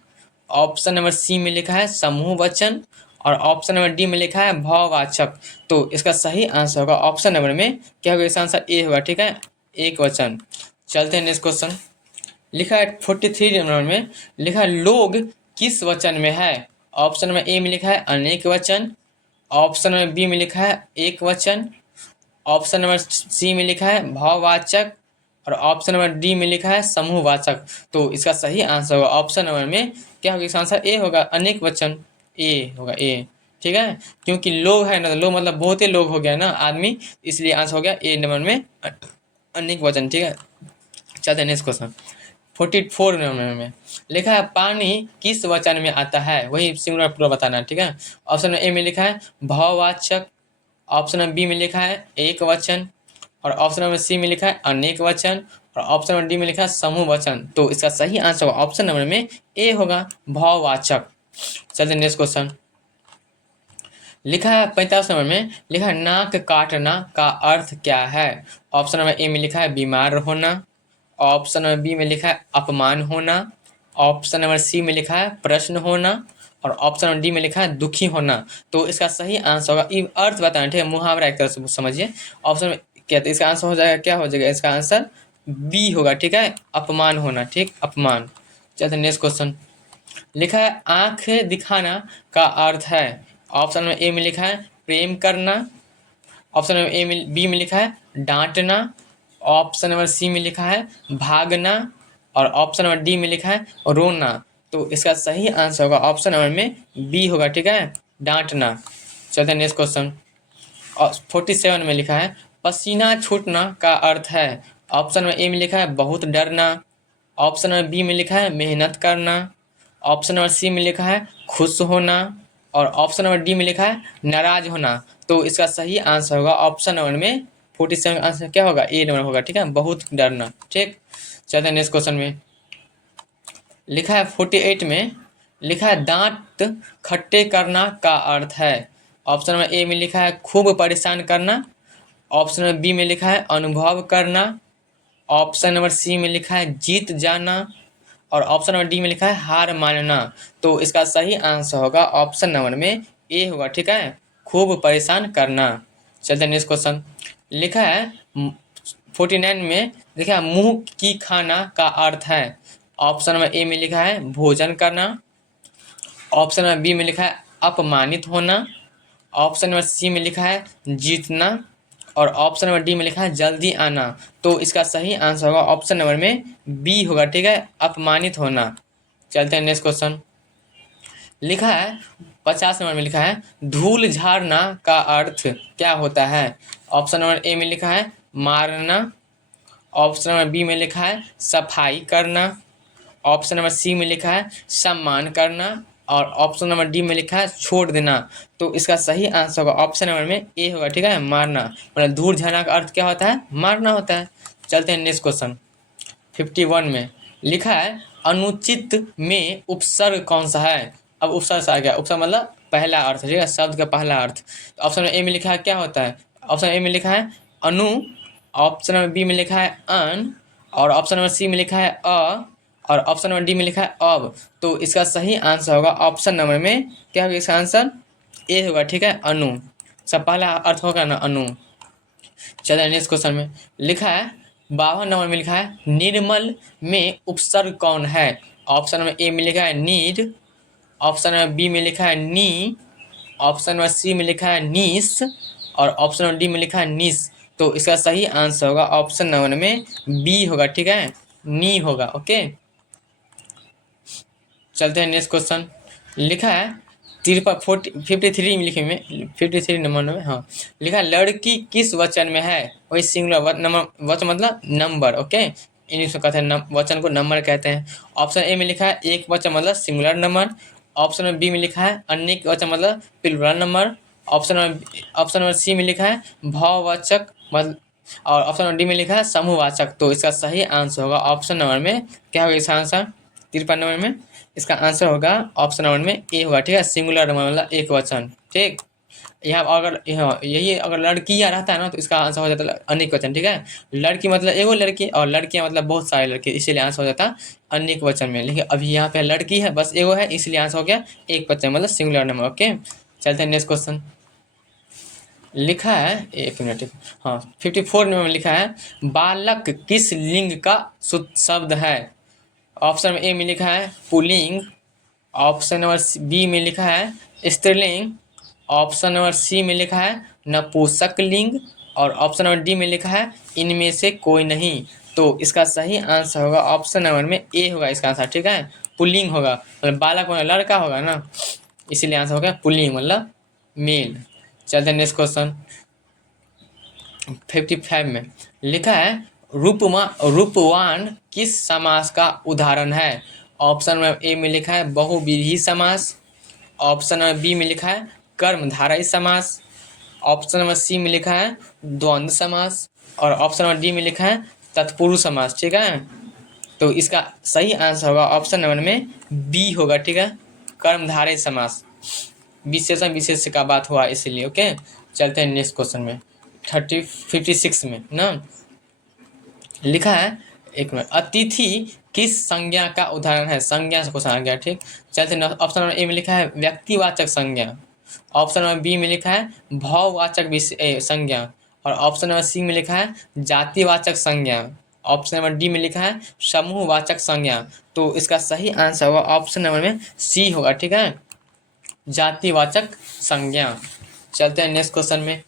ऑप्शन नंबर सी में लिखा है समूह वचन, और ऑप्शन नंबर डी में लिखा है भाववाचक। तो इसका सही आंसर होगा ऑप्शन नंबर में क्या होगा, इसका आंसर ए होगा। ठीक है, एक वचन। चलते हैं नेक्स्ट क्वेश्चन। लिखा है 43 नंबर में लिखा है लोग किस वचन में है। ऑप्शन नंबर ए में लिखा है अनेक वचन, ऑप्शन नंबर बी में लिखा है एक वचन, ऑप्शन नंबर सी में लिखा है भाववाचक, और ऑप्शन नंबर डी में लिखा है समूहवाचक। तो इसका सही आंसर होगा ऑप्शन नंबर में क्या होगा, इसका आंसर ए होगा अनेक वचन, ए होगा ए। ठीक है, क्योंकि लोग है ना, तो लोग मतलब बहुते लोग हो गया ना आदमी, इसलिए आंसर हो गया ए नंबर में अनेक वचन। ठीक है, चलते हैं नेक्स्ट क्वेश्चन। 44 नंबर में लिखा है पानी किस वचन में आता है, वही सिंगुलर प्लूरल बताना है। ठीक है, ऑप्शन ए में लिखा है भाववाचक, ऑप्शन नंबर बी में लिखा है एक वचन, और ऑप्शन नंबर सी में लिखा है अनेक वचन, और ऑप्शन नंबर डी में लिखा है समूह वचन। तो इसका सही आंसर होगा ऑप्शन नंबर में ए होगा भाववाचक। चलते नेक्स्ट क्वेश्चन। लिखा है 45 नंबर में लिखा है नाक काटना का अर्थ क्या है। ऑप्शन नंबर ए में लिखा है बीमार होना, ऑप्शन नंबर बी में लिखा है अपमान होना, ऑप्शन नंबर सी में लिखा है प्रश्न होना, और ऑप्शन नंबर डी में लिखा है दुखी होना। तो इसका सही आंसर होगा, ये अर्थ बताना। ठीक है, मुहावरा एक तरह से समझिए। ऑप्शन में क्या, तो इसका आंसर हो जाएगा, क्या हो जाएगा, इसका आंसर बी होगा। ठीक है, अपमान होना। ठीक, अपमान। चलते नेक्स्ट क्वेश्चन। लिखा है आंख दिखाना का अर्थ है। ऑप्शन में ए में लिखा है प्रेम करना, ऑप्शन नंबर ए में बी में लिखा है डांटना, ऑप्शन नंबर सी में लिखा है भागना, और ऑप्शन नंबर डी में लिखा है रोना। तो इसका सही आंसर होगा ऑप्शन नंबर में बी होगा। ठीक है, डांटना। चलते हैं नेक्स्ट क्वेश्चन। 47 में लिखा है पसीना छूटना का अर्थ है। ऑप्शन नंबर ए में लिखा है बहुत डरना, ऑप्शन नंबर बी में लिखा है मेहनत करना, ऑप्शन नंबर सी में लिखा है खुश होना, और ऑप्शन नंबर डी में लिखा है नाराज होना। तो इसका सही आंसर होगा ऑप्शन नंबर में 47 का आंसर क्या होगा, ए नंबर होगा। ठीक है, बहुत डरना। ठीक, चलते हैं नेक्स्ट क्वेश्चन में। लिखा है 48 में लिखा है दांत खट्टे करना का अर्थ है। ऑप्शन नंबर ए में लिखा है खूब परेशान करना, ऑप्शन नंबर बी में लिखा है अनुभव करना, ऑप्शन नंबर सी में लिखा है जीत जाना, और ऑप्शन नंबर डी में लिखा है हार मानना। तो इसका सही आंसर होगा ऑप्शन नंबर में ए होगा। ठीक है, खूब परेशान करना। चलते नेक्स्ट क्वेश्चन। लिखा है 49 में लिखा है मुंह की खाना का अर्थ है। ऑप्शन नंबर ए में लिखा है भोजन करना, ऑप्शन नंबर बी में लिखा है अपमानित होना, ऑप्शन नंबर सी में लिखा है जीतना, और ऑप्शन नंबर डी में लिखा है जल्दी आना। तो इसका सही आंसर होगा ऑप्शन नंबर में बी होगा, ठीक है, अपमानित होना। चलते हैं नेक्स्ट क्वेश्चन। लिखा है 50 नंबर में लिखा है धूल झाड़ना का अर्थ क्या होता है। ऑप्शन नंबर ए में लिखा है मारना, ऑप्शन नंबर बी में लिखा है सफाई करना, ऑप्शन नंबर सी में लिखा है सम्मान करना, और ऑप्शन नंबर डी में लिखा है छोड़ देना। तो इसका सही आंसर होगा ऑप्शन नंबर में ए होगा, ठीक है, मारना। मतलब धूल झरना का अर्थ क्या होता है, मारना होता है। चलते हैं नेक्स्ट क्वेश्चन। 51 में लिखा है अनुचित में उपसर्ग कौन सा है। अब उपसर्ग आ गया, उपसर्ग मतलब पहला अर्थ, ठीक है, शब्द का पहला अर्थ। ऑप्शन ए में लिखा है क्या होता है, ऑप्शन ए में लिखा है अनु, ऑप्शन नंबर बी में लिखा है अन, और ऑप्शन नंबर सी में लिखा है अ, और ऑप्शन नंबर डी में लिखा है अब। तो इसका सही आंसर होगा ऑप्शन नंबर में क्या होगा, इसका आंसर ए होगा, ठीक है, अनु। सब पहला अर्थ होगा ना, अनु। चलिए नेक्स्ट क्वेश्चन में लिखा है 52 नंबर में लिखा है निर्मल में उपसर्ग कौन है। ऑप्शन नंबर ए में लिखा है नीड, ऑप्शन नंबर बी में लिखा है नी, ऑप्शन नंबर सी में लिखा है नीस, और ऑप्शन नंबर डी में लिखा है निस। तो इसका सही आंसर होगा ऑप्शन नंबर में बी होगा, ठीक है, नी होगा। ओके, चलते हैं नेक्स्ट क्वेश्चन। लिखा है 53 में लिखे में 53 नंबर में, हाँ, लिखा है लड़की किस वचन में है। वही सिंगुलर नंबर, वचन मतलब नंबर। ओके, इंग्लिश में कहते हैं वचन को नंबर कहते हैं। ऑप्शन ए में लिखा है एक वचन मतलब singular number, option number B में लिखा है अनेक वचन मतलब plural number, option number C में लिखा है भाववाचक मतलब, और ऑप्शन नंबर डी में लिखा है समूहवाचक। तो इसका सही आंसर होगा ऑप्शन नंबर में क्या होगा, इसका आंसर 53 नंबर में इसका आंसर होगा ऑप्शन नंबर में ए होगा, ठीक है, सिंगुलर नंबर मतलब एक वचन। ठीक, यहाँ अगर यही अगर लड़कियाँ रहता है ना तो इसका आंसर हो जाता है अनेक वचन, ठीक है। लड़की मतलब एगो लड़की और लड़कियाँ मतलब बहुत सारे लड़के, इसीलिए आंसर हो जाता है अनेक वचन में। लेकिन अभी यहाँ पे लड़की है बस एगो है, इसलिए आंसर हो गया एक वचन मतलब सिंगुलर नंबर। ओके, चलते हैं नेक्स्ट क्वेश्चन। लिखा है एक मिनट, हाँ, 54 में लिखा है बालक किस लिंग का शब्द है। ऑप्शन नंबर ए में लिखा है पुल्लिंग, ऑप्शन नंबर बी में लिखा है स्त्रीलिंग, ऑप्शन नंबर सी में लिखा है नपुंसकलिंग, और ऑप्शन नंबर डी में लिखा है इनमें से कोई नहीं। तो इसका सही आंसर होगा ऑप्शन नंबर में ए होगा इसका आंसर, ठीक है, पुल्लिंग होगा, मतलब बालक मतलब लड़का होगा ना, इसीलिए आंसर होगा पुल्लिंग मतलब मेल। चलते हैं नेक्स्ट क्वेश्चन। 55 में लिखा है रूपवान किस समास का उदाहरण है। ऑप्शन नंबर ए में लिखा है बहुव्रीहि समास, ऑप्शन नंबर बी में लिखा है कर्मधारय समास, ऑप्शन नंबर सी में लिखा है द्वंद्व समास, और ऑप्शन नंबर डी में लिखा है तत्पुरुष समास। ठीक है, तो इसका सही आंसर होगा ऑप्शन नंबर में बी होगा, ठीक है, कर्मधारय समास। विशेषण विशेष का बात हुआ इसीलिए। ओके, चलते हैं नेक्स्ट क्वेश्चन में 56 में ना लिखा है, एक मिनट, अतिथि किस संज्ञा का उदाहरण है। संज्ञा से क्वेश्चन आ गया, ठीक। चलते हैं, ऑप्शन नंबर ए में लिखा है व्यक्तिवाचक संज्ञा, ऑप्शन नंबर बी में लिखा है भाववाचक संज्ञा, और ऑप्शन नंबर सी में लिखा है जातिवाचक संज्ञा, ऑप्शन नंबर डी में लिखा है समूहवाचक संज्ञा। तो इसका सही आंसर होगा ऑप्शन नंबर में सी होगा, ठीक है, जातिवाचक संज्ञा। चलते हैं नेक्स्ट क्वेश्चन में।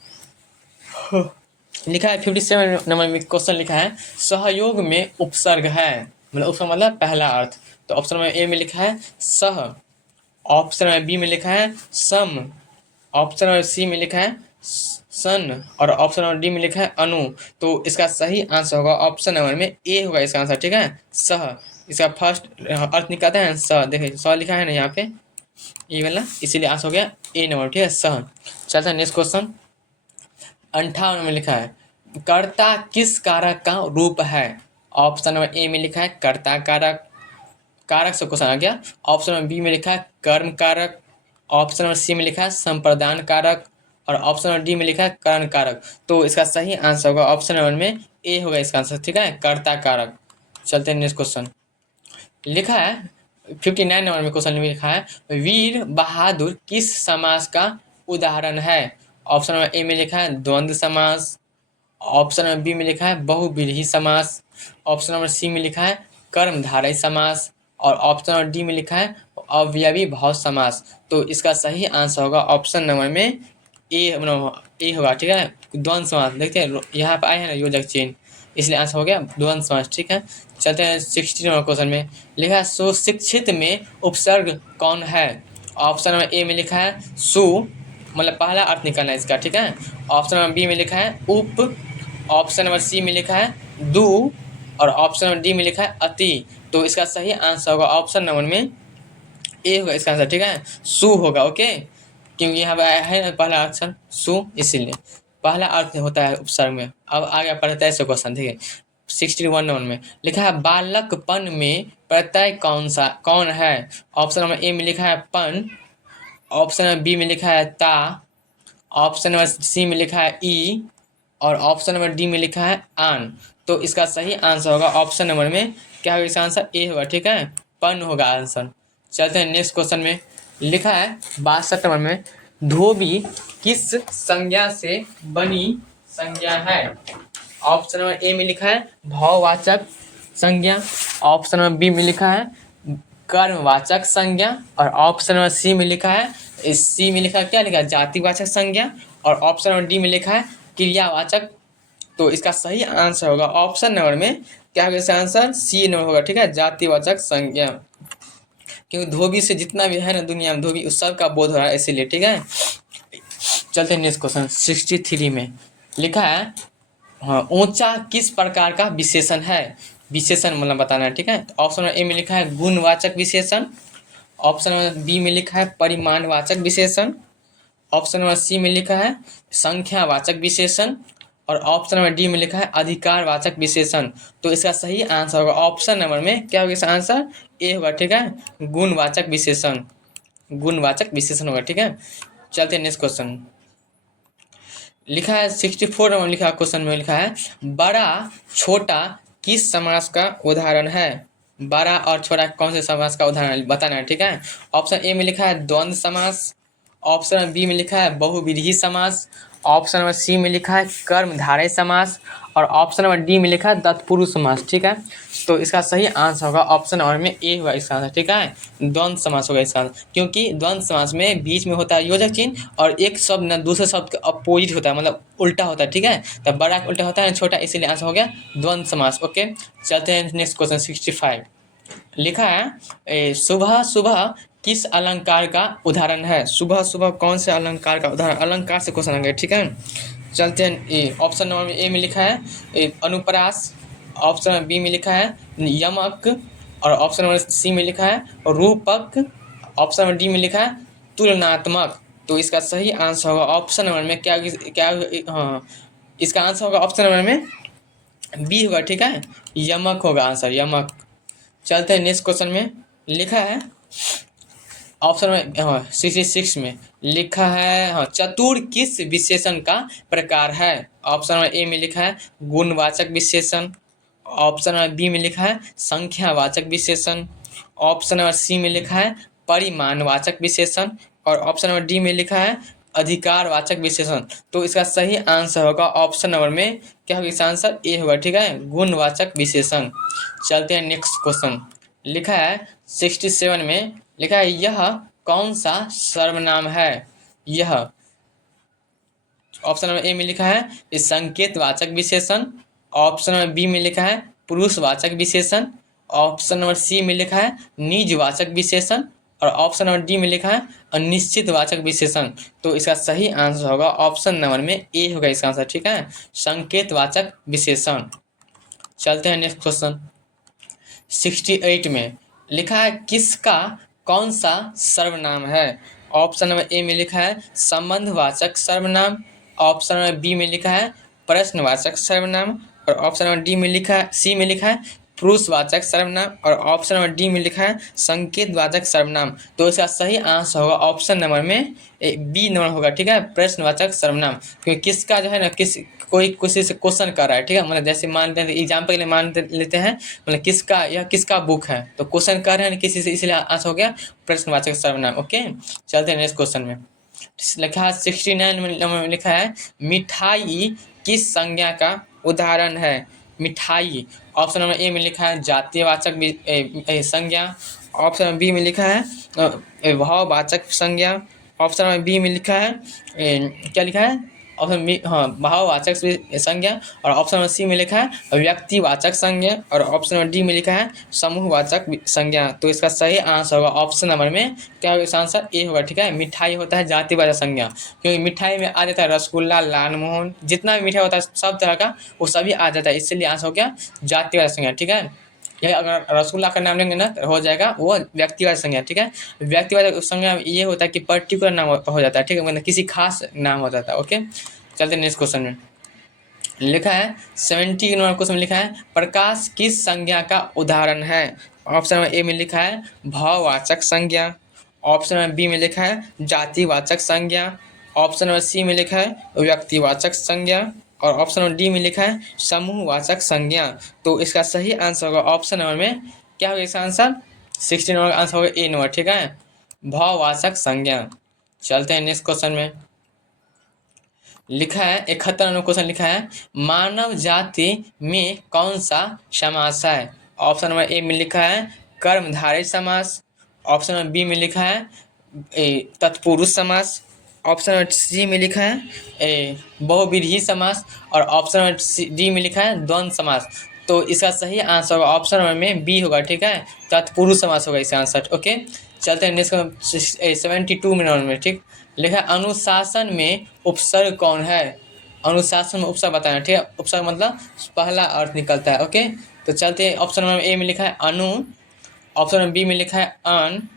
लिखा है 57 नंबर में क्वेश्चन लिखा है सहयोग में उपसर्ग है, मतलब उपसर्ग मतलब पहला अर्थ। तो ऑप्शन नंबर ए में लिखा है सह, ऑप्शन नंबर बी में लिखा है सम, ऑप्शन नंबर सी में लिखा है सन, और ऑप्शन नंबर डी में लिखा है अनु। तो इसका सही आंसर होगा ऑप्शन नंबर में ए होगा इसका आंसर, ठीक है, सह। इसका फर्स्ट अर्थ निकालते हैं स, देखिए स लिखा है ना यहाँ पे ये वाला, इसीलिए आंसर हो गया ए नंबर, ठीक है, सह। चलता है नेक्स्ट क्वेश्चन। 58 में लिखा है कर्ता किस कारक का रूप है। ऑप्शन नंबर ए में लिखा है कर्ता कारक, कारक से क्वेश्चन आ गया। ऑप्शन नंबर बी में लिखा है कर्म कारक, ऑप्शन नंबर सी में लिखा है संप्रदान कारक, और ऑप्शन नंबर डी में लिखा है करण कारक। तो इसका सही आंसर होगा ऑप्शन नंबर में ए होगा इसका आंसर, ठीक है, कर्ता कारक। चलते हैं नेक्स्ट क्वेश्चन। लिखा है 59 नंबर में क्वेश्चन में लिखा है वीर बहादुर किस समास का उदाहरण है। ऑप्शन नंबर ए में लिखा है द्वंद्व समास, ऑप्शन नंबर बी में लिखा है बहुव्रीहि समास, ऑप्शन नंबर सी में लिखा है कर्मधारय समास, और ऑप्शन नंबर डी में लिखा है अवयवी भाव समास। तो इसका सही आंसर होगा ऑप्शन नंबर में ए होगा, ठीक है। द्वंद्व समास देखते हैं, यहाँ पे आए हैं ना योजक चिन्ह, इसलिए आंसर हो गया द्वंद्व समास, ठीक है। चलते हैं 60 नंबर क्वेश्चन में। लिखा है सुशिक्षित में उपसर्ग कौन है। ऑप्शन नंबर ए में लिखा है सु, मतलब पहला अर्थ निकलना है इसका, ठीक है। ऑप्शन नंबर बी में लिखा है उप, ऑप्शन नंबर सी में लिखा है दु, और ऑप्शन नंबर डी में लिखा है अति। तो इसका सही आंसर होगा ऑप्शन नंबर में ए होगा इसका आंसर, ठीक है। सु होगा, ओके, क्योंकि यहाँ पे है ना पहला अक्षर सु, इसीलिए पहला अर्थ होता है उपसर्ग में। अब आगे पढ़ते हैं ऐसे क्वेश्चन, ठीक है। 61 नंबर में लिखा है बालकपन में प्रत्यय कौन है। ऑप्शन नंबर ए में लिखा है पन, ऑप्शन नंबर बी में लिखा है ता, ऑप्शन नंबर सी में लिखा है ई, और ऑप्शन नंबर डी में लिखा है आन। तो इसका सही आंसर होगा ऑप्शन नंबर में क्या होगा, इसका आंसर ए होगा, ठीक है, पन होगा आंसर। चलते हैं नेक्स्ट क्वेश्चन में। लिखा है 62 नंबर में धोबी किस संज्ञा से बनी संज्ञा है। ऑप्शन नंबर ए में लिखा है भाववाचक संज्ञा, ऑप्शन नंबर बी में लिखा है कर्मवाचक संज्ञा, और ऑप्शन नंबर सी में लिखा है क्या लिखा है जातिवाचक संज्ञा, और ऑप्शन नंबर डी में लिखा है क्रियावाचक। तो इसका सही आंसर होगा ऑप्शन नंबर में क्या होगा, इसका आंसर सी नंबर होगा, ठीक है, जातिवाचक संज्ञा। क्योंकि धोबी से जितना भी है ना दुनिया में धोबी, उस सब का बोध हो रहा है, इसीलिए, ठीक है। चलते हैं नेक्स्ट क्वेश्चन 63 में। लिखा है हाँ, ऊंचा किस प्रकार का विशेषण है। विशेषण मतलब बताना है, ठीक है। ऑप्शन नंबर ए में लिखा है गुणवाचक विशेषण, ऑप्शन नंबर बी में लिखा है परिमाणवाचक विशेषण, ऑप्शन नंबर सी में लिखा है संख्यावाचक विशेषण, और ऑप्शन नंबर डी में लिखा है अधिकारवाचक विशेषण। तो इसका सही आंसर होगा ऑप्शन नंबर में क्या होगा, इसका आंसर ए होगा, ठीक है, गुणवाचक विशेषण, गुणवाचक विशेषण होगा, ठीक है। चलते हैं नेक्स्ट क्वेश्चन। लिखा है 64 नंबर लिखा क्वेश्चन में लिखा है बड़ा छोटा किस समास का उदाहरण है। बड़ा और छोटा कौन से समास का उदाहरण बताना है, ठीक है। ऑप्शन ए में लिखा है द्वंद्व समास, ऑप्शन नंबर बी में लिखा है बहुविधि समास, ऑप्शन नंबर सी में लिखा है कर्मधारय समास, और ऑप्शन नंबर डी में लिखा है तत्पुरुष समास, ठीक है। तो इसका सही आंसर होगा ऑप्शन नंबर में ए होगा इसका आंसर, ठीक है, द्वंद्व समास होगा इसका आंसर। क्योंकि द्वंद्व समास में बीच में होता है योजक चिन्ह और एक शब्द न दूसरे शब्द के अपोजिट होता है, मतलब उल्टा होता है, ठीक है। तब बड़ा उल्टा होता है ना छोटा, इसीलिए आंसर हो गया द्वंद्व समास, ओके। चलते हैं नेक्स्ट क्वेश्चन 65। लिखा है सुबह सुबह किस अलंकार का उदाहरण है। सुबह सुबह कौन से अलंकार का उदाहरण, अलंकार से क्वेश्चन आ गया, ठीक है। चलते हैं ऑप्शन नंबर ए में लिखा है अनुप्रास, ऑप्शन नंबर बी में लिखा है यमक, और ऑप्शन नंबर सी में लिखा है रूपक, ऑप्शन नंबर डी में लिखा है तुलनात्मक। तो इसका सही आंसर होगा ऑप्शन नंबर में क्या हाँ, इसका आंसर होगा ऑप्शन नंबर में बी होगा, ठीक है, यमक होगा आंसर, यमक। चलते हैं नेक्स्ट क्वेश्चन में। लिखा है ऑप्शन में 66 में लिखा है चतुर किस विशेषण का प्रकार है। ऑप्शन नंबर ए में लिखा है गुणवाचक विशेषण, ऑप्शन नंबर बी में लिखा है संख्यावाचक विशेषण, ऑप्शन नंबर सी में लिखा है परिमाणवाचक विशेषण, और ऑप्शन नंबर डी में लिखा है अधिकारवाचक विशेषण। तो इसका सही आंसर होगा ऑप्शन नंबर में क्या होगा, इसका आंसर ए होगा, ठीक है, गुणवाचक विशेषण। चलते हैं नेक्स्ट क्वेश्चन। लिखा है 67 में लिखा है यह कौन सा सर्वनाम है। यह ऑप्शन नंबर ए में लिखा है संकेतवाचक विशेषण, ऑप्शन नंबर बी में लिखा है पुरुषवाचक विशेषण, ऑप्शन नंबर सी में लिखा है निजवाचक विशेषण, और ऑप्शन नंबर डी में लिखा है अनिश्चितवाचक विशेषण। तो इसका सही आंसर होगा ऑप्शन नंबर में ए होगा इसका आंसर, ठीक है, संकेतवाचक विशेषण। चलते हैं नेक्स्ट क्वेश्चन 68 में लिखा है किसका कौन सा सर्वनाम है। ऑप्शन नंबर ए में लिखा है संबंधवाचक सर्वनाम, ऑप्शन नंबर बी में लिखा है प्रश्नवाचक सर्वनाम, और ऑप्शन नंबर डी में लिखा है सी में लिखा है पुरुषवाचक सर्वनाम, और ऑप्शन नंबर डी में लिखा है संकेतवाचक सर्वनाम। तो इसका सही आंसर होगा ऑप्शन नंबर में बी नंबर होगा, ठीक है, प्रश्नवाचक सर्वनाम। क्योंकि किसका जो है ना कोई किसी से क्वेश्चन कर रहा है, ठीक है, मतलब जैसे मान लेते हैं एग्जाम्पल के लिए मान लेते हैं, मतलब किसका यह किसका बुक है, तो क्वेश्चन कर रहे हैं किसी से, इसलिए आंसर हो गया प्रश्नवाचक सर्वनाम, ओके। चलते हैं नेक्स्ट क्वेश्चन में। लिखा है 69 में लिखा है मिठाई किस संज्ञा का उदाहरण है। मिठाई ऑप्शन नंबर ए में लिखा है जातीयवाचक संज्ञा, ऑप्शन नंबर बी में लिखा है भाववाचक संज्ञा, ऑप्शन नंबर बी में लिखा है क्या लिखा है ऑप्शन बी, हाँ, भाववाचक संज्ञा। और ऑप्शन नंबर सी में लिखा है व्यक्तिवाचक संज्ञा। और ऑप्शन नंबर डी में लिखा है समूहवाचक संज्ञा। तो इसका सही आंसर होगा ऑप्शन नंबर में क्या होगा, इसका आंसर ए होगा। ठीक है, मिठाई होता है जातिवाचक संज्ञा, क्योंकि मिठाई में आ जाता है रसगुल्ला, लालमोहन, जितना भी मिठाई होता है सब तरह का वो सभी आ जाता है, इसलिए आंसर हो गया जातिवाचक संज्ञा। ठीक है, ये अगर रसगुल्ला का नाम लेंगे ना तो हो जाएगा वो व्यक्तिवाचक संज्ञा। ठीक है, व्यक्तिवाचक संज्ञा ये होता है कि पर्टिकुलर नाम हो जाता है। ठीक है, मतलब किसी खास नाम हो जाता है। ओके, चलते नेक्स्ट क्वेश्चन में। लिखा है 70 नंबर क्वेश्चन में लिखा है प्रकाश किस संज्ञा का उदाहरण है। ऑप्शन नंबर ए में लिखा है भाववाचक संज्ञा। ऑप्शन नंबर बी में लिखा है जातिवाचक संज्ञा। ऑप्शन नंबर सी में लिखा है व्यक्तिवाचक संज्ञा। और ऑप्शन नंबर डी में लिखा है समूहवाचक संज्ञा। तो इसका सही आंसर होगा ऑप्शन नंबर में क्या होगा, इसका आंसर 60 नंबर का आंसर होगा ए नंबर। ठीक है, भाववाचक संज्ञा। चलते हैं नेक्स्ट क्वेश्चन में। लिखा है 71 नंबर क्वेश्चन लिखा है मानव जाति में कौन सा समास है। ऑप्शन नंबर ए में लिखा है कर्मधारय समास। ऑप्शन नंबर बी में लिखा है तत्पुरुष समास। ऑप्शन नंबर सी में लिखा है बहुव्रीहि समास। और ऑप्शन नंबर डी में लिखा है द्वंद्व समास। तो इसका सही आंसर होगा ऑप्शन नंबर में बी होगा। ठीक है, तत्पुरुष समास होगा इसका आंसर। ओके, चलते हैं नेक्स्ट 72 नंबर में। ठीक, लिखा है अनुशासन में उपसर्ग कौन है। अनुशासन में उपसर्ग बताना। ठीक है, उपसर्ग मतलब पहला अर्थ निकलता है। ओके, तो चलते हैं ऑप्शन नंबर ए में लिखा है अनु। ऑप्शन नंबर बी में लिखा है अन।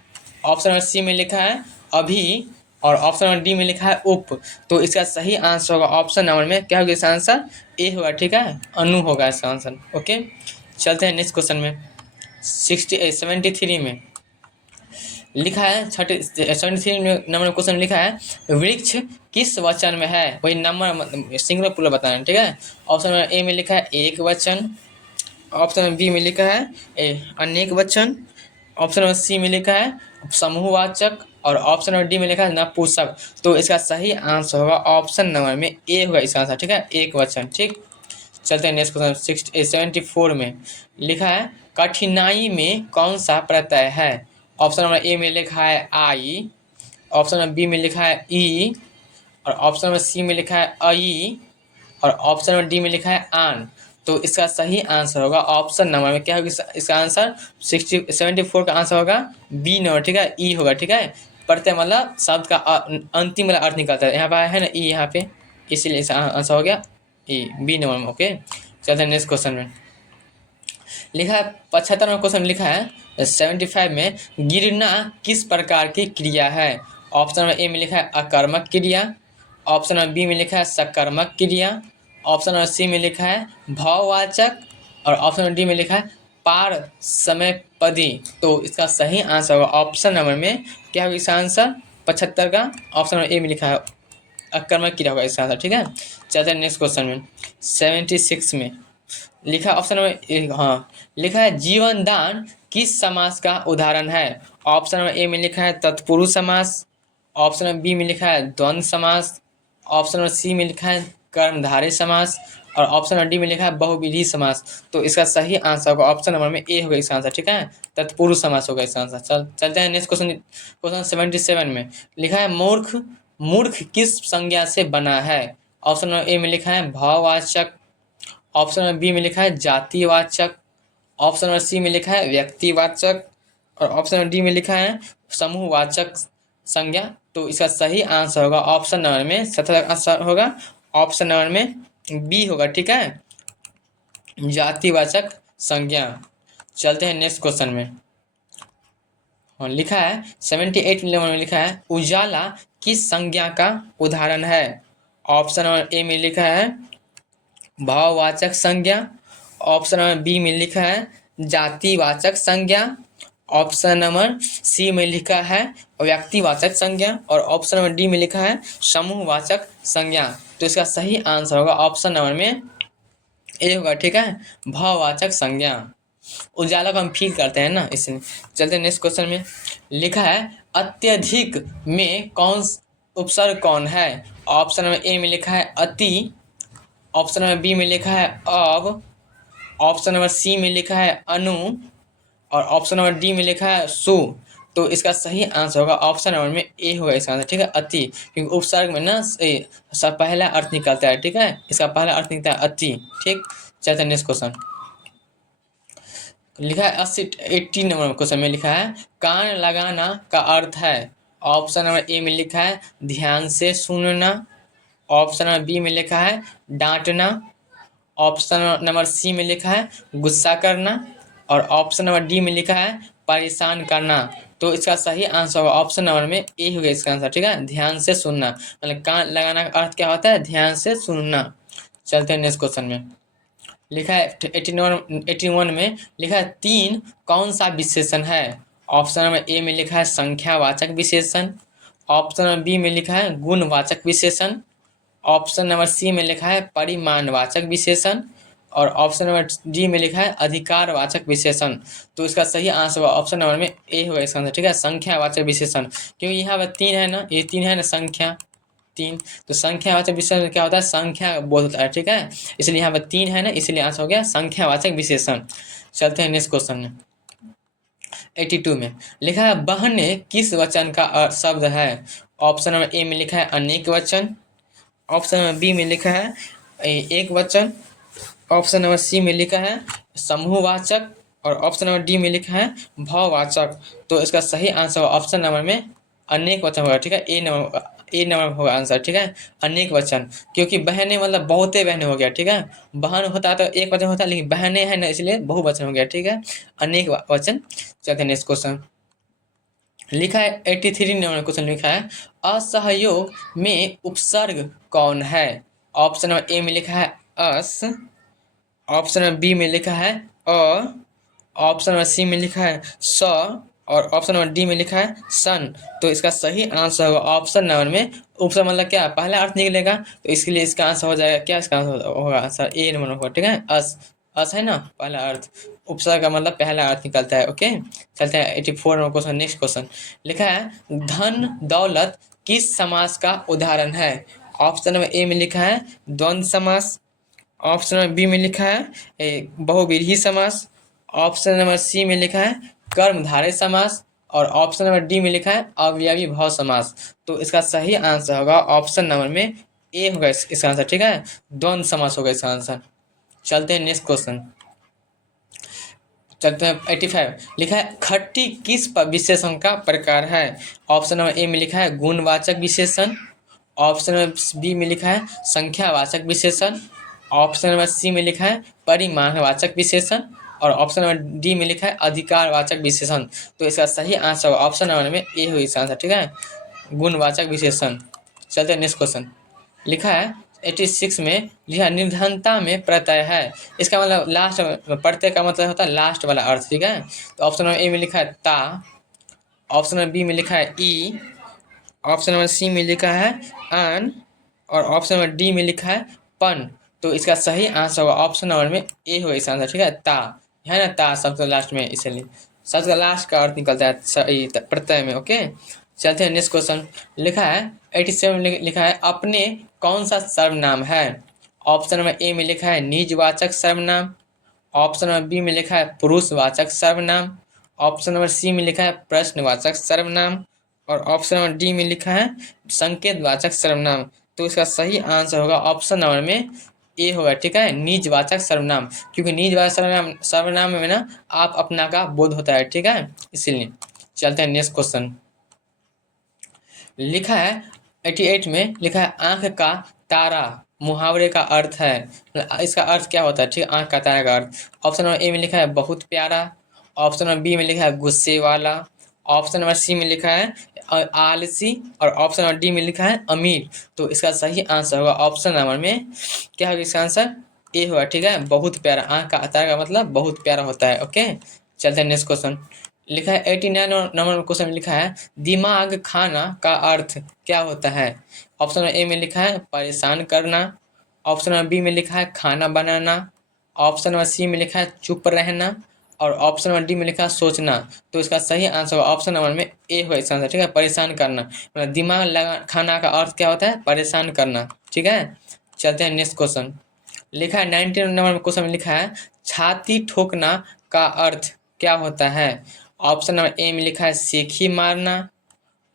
ऑप्शन नंबर सी में लिखा है अभी। और ऑप्शन नंबर डी में लिखा है उप। तो इसका सही आंसर होगा ऑप्शन नंबर में क्या होगा, इसका आंसर ए होगा। ठीक है, अनु होगा इसका आंसर। ओके, चलते हैं नेक्स्ट क्वेश्चन में। 73 में लिखा है 73 नंबर क्वेश्चन लिखा है वृक्ष किस वचन में है। वही नंबर सिंगुलर प्लूरल बताना है। ठीक है, ऑप्शन नंबर ए में लिखा है एक वचन। ऑप्शन नंबर बी में लिखा है अनेक वचन। ऑप्शन नंबर सी में लिखा है समूहवाचक। और ऑप्शन नंबर डी में लिखा है नपुंसक। तो इसका सही आंसर होगा ऑप्शन नंबर में ए होगा इसका आंसर। ठीक है, एक वचन। ठीक, चलते हैं नेक्स्ट क्वेश्चन 74 में। लिखा है कठिनाई में कौन सा प्रत्यय है। ऑप्शन नंबर ए में लिखा है आई। ऑप्शन नंबर बी में लिखा है ई। और ऑप्शन नंबर सी में लिखा है अई। और ऑप्शन नंबर डी में लिखा है आन। तो इसका सही आंसर होगा ऑप्शन नंबर में क्या होगा, इसका आंसर 74 का आंसर होगा बी नंबर। ठीक है, ई होगा। ठीक है, प्रत्यय मतलब शब्द का अंतिम वाला अर्थ निकलता है। यहाँ पे है ना ई यहाँ पे, इसीलिए इसका आंसर हो गया ई, बी नंबर में। ओके, चलते हैं नेक्स्ट क्वेश्चन में। लिखा है 75 नंबर क्वेश्चन लिखा है 75 में गिरना किस प्रकार की क्रिया है। ऑप्शन नंबर ए में लिखा है अकर्मक क्रिया। ऑप्शन नंबर बी में लिखा है सकर्मक क्रिया। ऑप्शन नंबर सी में लिखा है भाववाचक। और ऑप्शन नंबर डी में लिखा है पारसमयपदी। तो इसका सही आंसर होगा ऑप्शन नंबर में क्या होगा, इसका आंसर 75 का ऑप्शन नंबर ए में लिखा है अकर्मक क्रिया होगा इसका आंसर। ठीक है, चलते हैं नेक्स्ट क्वेश्चन में। 76 में लिखा ऑप्शन नंबर हाँ लिखा है जीवन दान किस समास का उदाहरण है। ऑप्शन नंबर ए में लिखा है तत्पुरुष समास। ऑप्शन नंबर बी में लिखा है द्वंद्व समास। ऑप्शन नंबर सी में लिखा है कर्मधारय समास। और ऑप्शन नंबर डी में लिखा है बहुव्रीहि समास। तो इसका सही आंसर होगा ऑप्शन नंबर में ए होगा इसका आंसर। ठीक है, तत्पुरुष समास होगा इसका आंसर। चलते हैं नेक्स्ट क्वेश्चन 77 में। लिखा है मूर्ख मूर्ख किस संज्ञा से बना है। ऑप्शन नंबर ए में लिखा है भाववाचक। ऑप्शन नंबर बी में लिखा है जातिवाचक। ऑप्शन नंबर सी में लिखा है व्यक्तिवाचक। और ऑप्शन नंबर डी में लिखा है समूहवाचक संज्ञा। तो इसका सही आंसर होगा ऑप्शन नंबर में 70 आंसर होगा ऑप्शन नंबर में बी होगा। ठीक है, जातिवाचक संज्ञा। चलते हैं नेक्स्ट क्वेश्चन में। लिखा है 78 नंबर में लिखा है उजाला किस संज्ञा का उदाहरण है। ऑप्शन नंबर ए में लिखा है भाववाचक संज्ञा। ऑप्शन नंबर बी में लिखा है जातिवाचक संज्ञा। ऑप्शन नंबर सी में लिखा है व्यक्तिवाचक संज्ञा। और ऑप्शन नंबर डी में लिखा है समूहवाचक संज्ञा। तो इसका सही आंसर होगा ऑप्शन नंबर में ए होगा। ठीक है, भाववाचक संज्ञा। उजाला को हम फील करते हैं ना, इसलिए। चलते हैं नेक्स्ट क्वेश्चन में। लिखा है अत्यधिक में कौन उपसर्ग कौन है। ऑप्शन नंबर ए में लिखा है अति। ऑप्शन नंबर बी में लिखा है अब। ऑप्शन नंबर सी में लिखा है अनु। और ऑप्शन नंबर डी में लिखा है सु। तो इसका सही आंसर होगा ऑप्शन नंबर में ए होगा इसका आंसर, ठीक है, अति, क्योंकि उपसर्ग में ना सब पहला अर्थ निकलता है, ठीक है, इसका पहला अर्थ निकलता है अति, ठीक। चलते हैं नेक्स्ट क्वेश्चन। लिखा है 80 नंबर क्वेश्चन में लिखा है कान लगाना का अर्थ है। ऑप्शन नंबर ए में लिखा है ध्यान से सुनना। ऑप्शन नंबर बी में लिखा है डांटना। ऑप्शन नंबर सी में लिखा है गुस्सा करना। और ऑप्शन नंबर डी में लिखा है परेशान करना। तो इसका सही आंसर होगा ऑप्शन नंबर में ए होगा इसका आंसर, ठीक है, ध्यान से सुनना। मतलब कान लगाना का अर्थ क्या होता है, ध्यान से सुनना। चलते हैं नेक्स्ट क्वेश्चन में। लिखा है 81 में लिखा है तीन कौन सा विशेषण है। ऑप्शन नंबर ए में लिखा है संख्यावाचक विशेषण। ऑप्शन नंबर बी में लिखा है गुणवाचक विशेषण। ऑप्शन नंबर सी में लिखा है परिमाणवाचक विशेषण। और ऑप्शन नंबर डी में लिखा है अधिकारवाचक विशेषण। तो इसका सही आंसर होगा ऑप्शन नंबर में ए होगा इसका आंसर, ठीक है, संख्यावाचक विशेषण। क्योंकि यहाँ पर तीन है ना, ये तीन है ना संख्या, तीन, तो संख्यावाचक विशेषण क्या होता है, संख्या बोध होता है, ठीक है, इसलिए यहाँ पर तीन है ना, इसलिए आंसर हो गया संख्यावाचक विशेषण। चलते हैं नेक्स्ट क्वेश्चन में। 82 में लिखा है बहने किस वचन का शब्द है। ऑप्शन नंबर ए में लिखा है अनेक वचन। ऑप्शन नंबर बी में लिखा है एक वचन। ऑप्शन नंबर सी में लिखा है समूहवाचक। और ऑप्शन नंबर डी में लिखा है भाववाचक। तो इसका सही आंसर ऑप्शन नंबर में अनेक वचन होगा, ठीक है, ए नंबर होगा आंसर, ठीक है, अनेक वचन। क्योंकि बहनें मतलब बहुते बहनें हो गया, ठीक है, बहन होता है तो एक वचन होता है, लेकिन बहनें हैं ना इसलिए बहुवचन हो गया, ठीक है, अनेक वचन। चलते हैं नेक्स्ट क्वेश्चन। लिखा है 83 नंबर क्वेश्चन लिखा है असहयोग में उपसर्ग कौन है। ऑप्शन नंबर ए में लिखा है अस। ऑप्शन नंबर बी में लिखा है अ। ऑप्शन नंबर सी में लिखा है स। और ऑप्शन नंबर डी में लिखा है सन। तो इसका सही आंसर होगा ऑप्शन नंबर में उपसर्ग, मतलब क्या पहला अर्थ निकलेगा, तो इसके लिए इसका आंसर हो जाएगा क्या, इसका आंसर होगा आंसर ए नंबर होगा, ठीक है, अस। अस है ना पहला अर्थ, उपसर्ग का मतलब पहला अर्थ निकलता है, ओके। चलते हैं 84 नंबर क्वेश्चन, नेक्स्ट क्वेश्चन। लिखा है धन दौलत किस समास का उदाहरण है। ऑप्शन नंबर ए में लिखा है द्वंद्व समास। ऑप्शन नंबर बी में लिखा है बहुव्रीहि समास। ऑप्शन नंबर सी में लिखा है कर्मधारय समास। और ऑप्शन नंबर डी में लिखा है अवयवी भाव समास। तो इसका सही आंसर होगा ऑप्शन नंबर में ए होगा इसका आंसर, ठीक है, द्वंद्व समास होगा इसका आंसर। चलते हैं नेक्स्ट क्वेश्चन। चलते हैं 85 लिखा है खट्टी किस विशेषण का प्रकार है। ऑप्शन नंबर ए में लिखा है गुणवाचक विशेषण। ऑप्शन नंबर बी में लिखा है संख्यावाचक विशेषण। ऑप्शन नंबर सी में लिखा है परिमाणवाचक विशेषण। और ऑप्शन नंबर डी में लिखा है अधिकारवाचक विशेषण। तो इसका सही आंसर ऑप्शन नंबर में ए हो इसका आंसर, ठीक है, गुणवाचक विशेषण। चलते हैं नेक्स्ट क्वेश्चन। लिखा है 86 में लिखा है निर्धनता में प्रत्यय है। इसका मतलब लास्ट, प्रत्यय का मतलब होता है लास्ट वाला अर्थ, ठीक है। तो ऑप्शन नंबर ए में लिखा है ता। ऑप्शन नंबर बी में लिखा है ई। ऑप्शन नंबर सी में लिखा है अन। और ऑप्शन नंबर डी में लिखा है पन। तो इसका सही आंसर होगा ऑप्शन नंबर में ए होगा इसका आंसर, ठीक है, ता है ना, ता सबसे लास्ट में, इसलिए सबसे लास्ट का अर्थ निकलता है सही प्रत्यय में, ओके। चलते हैं नेक्स्ट क्वेश्चन। लिखा है 87 में लिखा है अपने कौन सा सर्वनाम है। ऑप्शन नंबर ए में लिखा है निजवाचक सर्वनाम। ऑप्शन नंबर बी में लिखा है पुरुषवाचक सर्वनाम। ऑप्शन नंबर सी में लिखा है प्रश्नवाचक सर्वनाम। और ऑप्शन नंबर डी में लिखा है संकेतवाचक सर्वनाम। तो इसका सही आंसर होगा ऑप्शन नंबर में ए होगा, ठीक है, निजवाचक सर्वनाम। क्योंकि निजवाचक सर्वनाम में ना आप अपना का बोध होता है, ठीक है, इसीलिए। चलते हैं नेक्स्ट क्वेश्चन। लिखा है 88 में लिखा है आंख का तारा मुहावरे का अर्थ है। इसका अर्थ क्या होता है, ठीक है, आंख का तारा का अर्थ। ऑप्शन नंबर ए में लिखा है बहुत प्यारा। ऑप्शन नंबर बी में लिखा है गुस्से वाला। ऑप्शन नंबर सी में लिखा है आलसी। और ऑप्शन नंबर डी में लिखा है अमीर। तो इसका सही आंसर होगा ऑप्शन नंबर में क्या होगा इसका आंसर, ए होगा, ठीक है, बहुत प्यारा। आंख का तारा का मतलब बहुत प्यारा होता है, ओके। चलते हैं नेक्स्ट क्वेश्चन। लिखा है 89 नंबर क्वेश्चन में लिखा है दिमाग खाना का अर्थ क्या होता है। ऑप्शन नंबर ए में लिखा है परेशान करना। ऑप्शन नंबर बी में लिखा है खाना बनाना। ऑप्शन नंबर सी में लिखा है चुप रहना। और ऑप्शन नंबर डी में लिखा है सोचना। तो इसका सही आंसर ऑप्शन नंबर में ए होगा इसका आंसर, ठीक है, परेशान करना। मतलब दिमाग लगा खाना का अर्थ क्या होता है, परेशान करना, ठीक है। चलते हैं नेक्स्ट क्वेश्चन। लिखा है 90 नंबर क्वेश्चन में लिखा है छाती ठोकना का अर्थ क्या होता है। ऑप्शन नंबर ए में लिखा है सेखी मारना।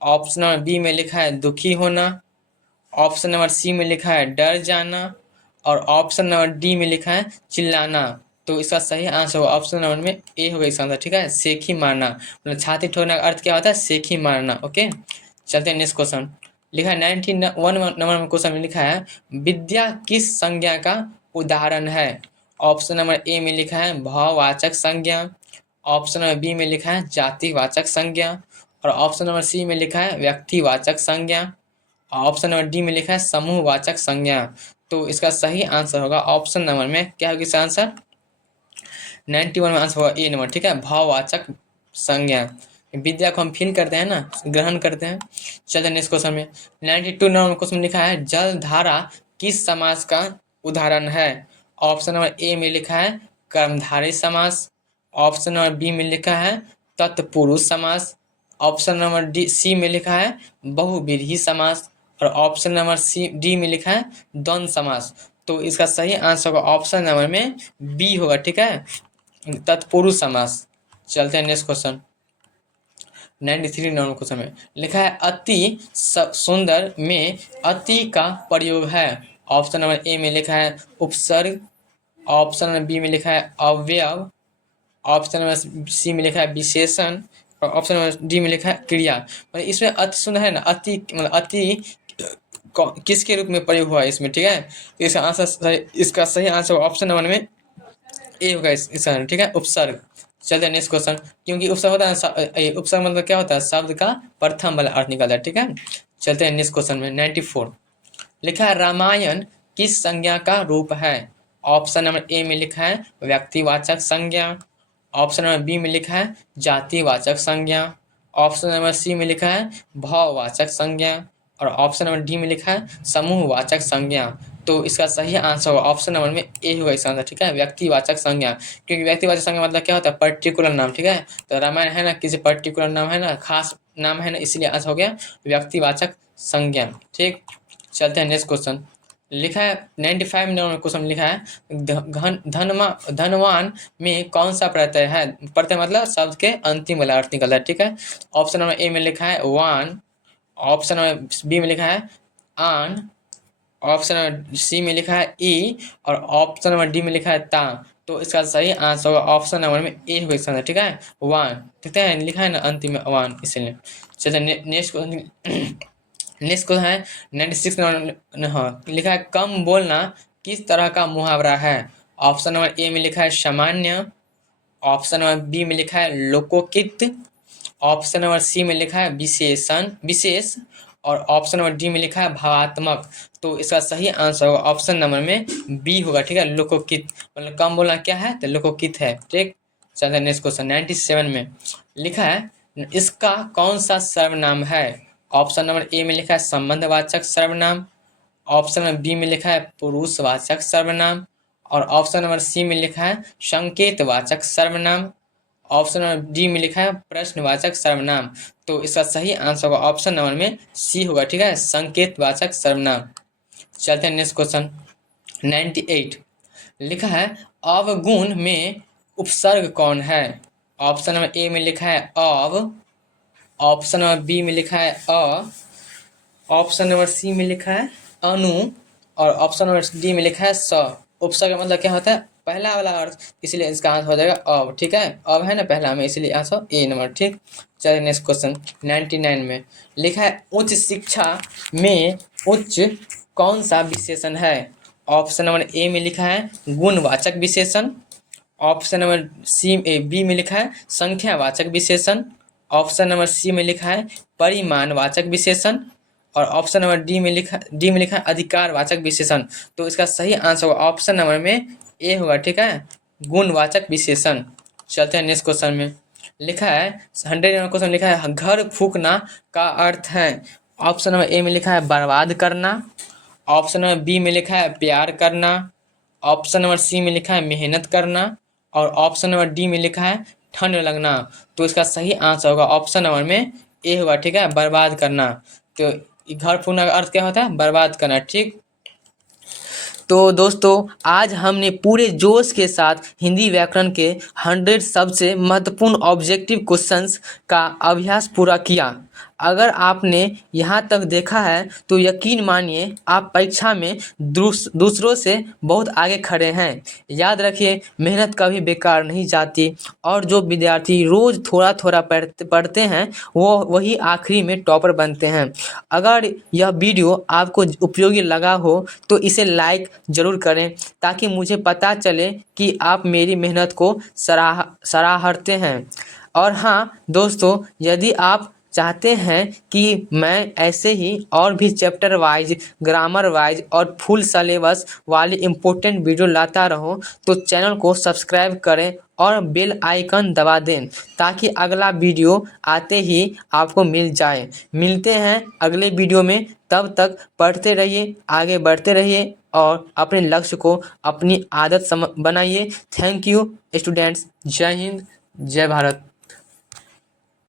ऑप्शन नंबर बी में लिखा है दुखी होना। ऑप्शन नंबर सी में लिखा है डर जाना। और ऑप्शन नंबर डी में लिखा है चिल्लाना। तो इसका सही आंसर होगा ऑप्शन नंबर में ए होगा इसका आंसर, ठीक है। सेखी मारना मतलब छाती ठोकने का अर्थ क्या होता है, सेखी मारना। ओके, चलते हैं नेक्स्ट क्वेश्चन। लिखा है 91 नंबर में क्वेश्चन में लिखा है विद्या किस संज्ञा का उदाहरण है। ऑप्शन नंबर ए में लिखा है भाववाचक संज्ञा। ऑप्शन नंबर बी में लिखा है जातिवाचक संज्ञा। और ऑप्शन नंबर सी में लिखा है व्यक्तिवाचक संज्ञा। ऑप्शन नंबर डी में लिखा है समूहवाचक संज्ञा। तो इसका सही आंसर होगा ऑप्शन नंबर में क्या होगा इसका आंसर, 91 में आंसर होगा ए नंबर, ठीक है, भाववाचक संज्ञा। विद्या को हम फील करते हैं ना, ग्रहण करते हैं। चलते नेक्स्ट क्वेश्चन में। 92 नंबर क्वेश्चन में लिखा है जलधारा किस समास का उदाहरण है। ऑप्शन नंबर ए में लिखा है कर्मधारय समास। ऑप्शन नंबर बी में लिखा है तत्पुरुष समास। ऑप्शन नंबर डी सी में लिखा है बहुव्रीहि समास। और ऑप्शन नंबर सी डी में लिखा है द्वंद्व समास। तो इसका सही आंसर होगा ऑप्शन नंबर में बी होगा, ठीक है, तत्पुरुष समास। चलते हैं नेक्स्ट क्वेश्चन। 93 नंबर क्वेश्चन में लिखा है अति सुंदर में अति का प्रयोग है। ऑप्शन नंबर ए में लिखा है उपसर्ग। ऑप्शन नंबर बी में लिखा है अवयव। ऑप्शन नंबर सी में लिखा है विशेषण। और ऑप्शन नंबर डी में लिखा है क्रिया। मतलब इसमें अति सुंदर है ना, अति मतलब अति किसके रूप में प्रयोग हुआ है इसमें, ठीक है। तो इसका सही आंसर ऑप्शन नंबर में ए होगा इसका, ठीक है, उपसर्ग। चलते हैं नेक्स्ट क्वेश्चन। क्योंकि उपसर्ग होता है, उपसर्ग मतलब क्या होता है, शब्द का प्रथम वाला अर्थ निकलता है, ठीक है। चलते हैं नेक्स्ट क्वेश्चन में। 94 लिखा है रामायण किस संज्ञा का रूप है। ऑप्शन नंबर ए में लिखा है व्यक्तिवाचक संज्ञा। ऑप्शन नंबर बी में लिखा है जातिवाचक संज्ञा। ऑप्शन नंबर सी में लिखा है भाववाचक संज्ञा। और ऑप्शन नंबर डी में लिखा है समूहवाचक संज्ञा। तो इसका सही आंसर होगा ऑप्शन नंबर में ए होगा इसका आंसर, ठीक है, व्यक्तिवाचक संज्ञा। क्योंकि व्यक्तिवाचक संज्ञा मतलब क्या होता है, पर्टिकुलर नाम, ठीक है। तो रामायण है ना, किसी पर्टिकुलर नाम है ना, खास नाम है ना, इसलिए आंसर हो गया व्यक्तिवाचक संज्ञा, ठीक। चलते हैं नेक्स्ट क्वेश्चन। लिखा है 95 नंबर क्वेश्चन लिखा है धनवान में कौन सा प्रत्यय है। प्रत्यय मतलब शब्द के अंतिम वाला अर्थ निकलता है, ठीक है। ऑप्शन नंबर ए में लिखा है वान। ऑप्शन नंबर बी में लिखा है आन। ऑप्शन नंबर सी में लिखा है ई। और ऑप्शन नंबर डी में लिखा है ता। तो इसका सही आंसर होगा ऑप्शन नंबर में ए होगा इसका आंसर, ठीक है, वन, ठीक है, लिखा है ना अंतिम में वन, इसलिए। चलिए नेक्स्ट क्वेश्चन है 96 नंबर। हाँ, लिखा है कम बोलना किस तरह का मुहावरा है। ऑप्शन नंबर ए में लिखा है सामान्य। ऑप्शन नंबर बी में लिखा है लोकोकित। ऑप्शन नंबर सी में लिखा है विशेष। और ऑप्शन नंबर डी में लिखा है भावात्मक। तो इसका सही आंसर होगा ऑप्शन नंबर में बी होगा, ठीक है, लोकोकित। मतलब कम बोलना क्या है, तो लोकोकित है, ठीक। चलते हैं नेक्स्ट क्वेश्चन 97 में लिखा है इसका कौन सा सर्वनाम है। ऑप्शन नंबर ए में लिखा है संबंधवाचक सर्वनाम। ऑप्शन नंबर बी में लिखा है पुरुषवाचक सर्वनाम। और ऑप्शन नंबर सी में लिखा है संकेतवाचक सर्वनाम। ऑप्शन नंबर डी में लिखा है प्रश्नवाचक सर्वनाम। तो इसका सही आंसर होगा ऑप्शन नंबर में सी होगा, ठीक है, संकेतवाचक सर्वनाम। चलते हैं नेक्स्ट क्वेश्चन 98 लिखा है अवगुण में उपसर्ग कौन है। ऑप्शन नंबर ए में लिखा है अव। ऑप्शन नंबर बी में लिखा है अ। ऑप्शन नंबर सी में लिखा है अनु। और ऑप्शन नंबर डी में लिखा है स। उपसर्ग मतलब क्या होता है, पहला वाला अर्थ, इसलिए इसका आंसर हो जाएगा अब, ठीक है, अब है ना पहला में, इसलिए आंसर ए नंबर, ठीक। चलिए नेक्स्ट क्वेश्चन 99 में लिखा है उच्च शिक्षा में उच्च कौन सा विशेषण है। ऑप्शन नंबर ए में लिखा है गुणवाचक विशेषण। ऑप्शन नंबर बी में लिखा है संख्यावाचक विशेषण। ऑप्शन नंबर सी में लिखा है परिमाणवाचक विशेषण। और ऑप्शन नंबर डी में लिखा है अधिकारवाचक विशेषण। तो इसका सही आंसर होगा ऑप्शन नंबर में ए होगा, ठीक है, गुणवाचक विशेषण। चलते हैं नेक्स्ट क्वेश्चन में लिखा है 100 नंबर क्वेश्चन लिखा है घर फूकना का अर्थ है। ऑप्शन नंबर ए में लिखा है बर्बाद करना। ऑप्शन नंबर बी में लिखा है प्यार करना। ऑप्शन नंबर सी में लिखा है मेहनत करना। और ऑप्शन नंबर डी में लिखा है ठंड लगना। तो इसका सही आंसर होगा ऑप्शन नंबर में ए होगा, ठीक है, बर्बाद करना। तो घर फूकना का अर्थ क्या होता है, बर्बाद करना, ठीक। तो दोस्तों आज हमने पूरे जोश के साथ हिंदी व्याकरण के 100 सबसे महत्वपूर्ण ऑब्जेक्टिव क्वेश्चंस का अभ्यास पूरा किया। अगर आपने यहाँ तक देखा है तो यकीन मानिए आप परीक्षा में दूसरों से बहुत आगे खड़े हैं। याद रखिए, मेहनत कभी बेकार नहीं जाती और जो विद्यार्थी रोज़ थोड़ा थोड़ा पढ़ते हैं वो वही आखिरी में टॉपर बनते हैं। अगर यह वीडियो आपको उपयोगी लगा हो तो इसे लाइक ज़रूर करें ताकि मुझे पता चले कि आप मेरी मेहनत को सराहते हैं। और हाँ दोस्तों, यदि आप चाहते हैं कि मैं ऐसे ही और भी चैप्टर वाइज, ग्रामर वाइज और फुल सिलेबस वाली इम्पोर्टेंट वीडियो लाता रहूं तो चैनल को सब्सक्राइब करें और बेल आइकन दबा दें ताकि अगला वीडियो आते ही आपको मिल जाए। मिलते हैं अगले वीडियो में, तब तक पढ़ते रहिए, आगे बढ़ते रहिए और अपने लक्ष्य को अपनी आदत बनाइए। Thank you students. जय हिंद, जय भारत।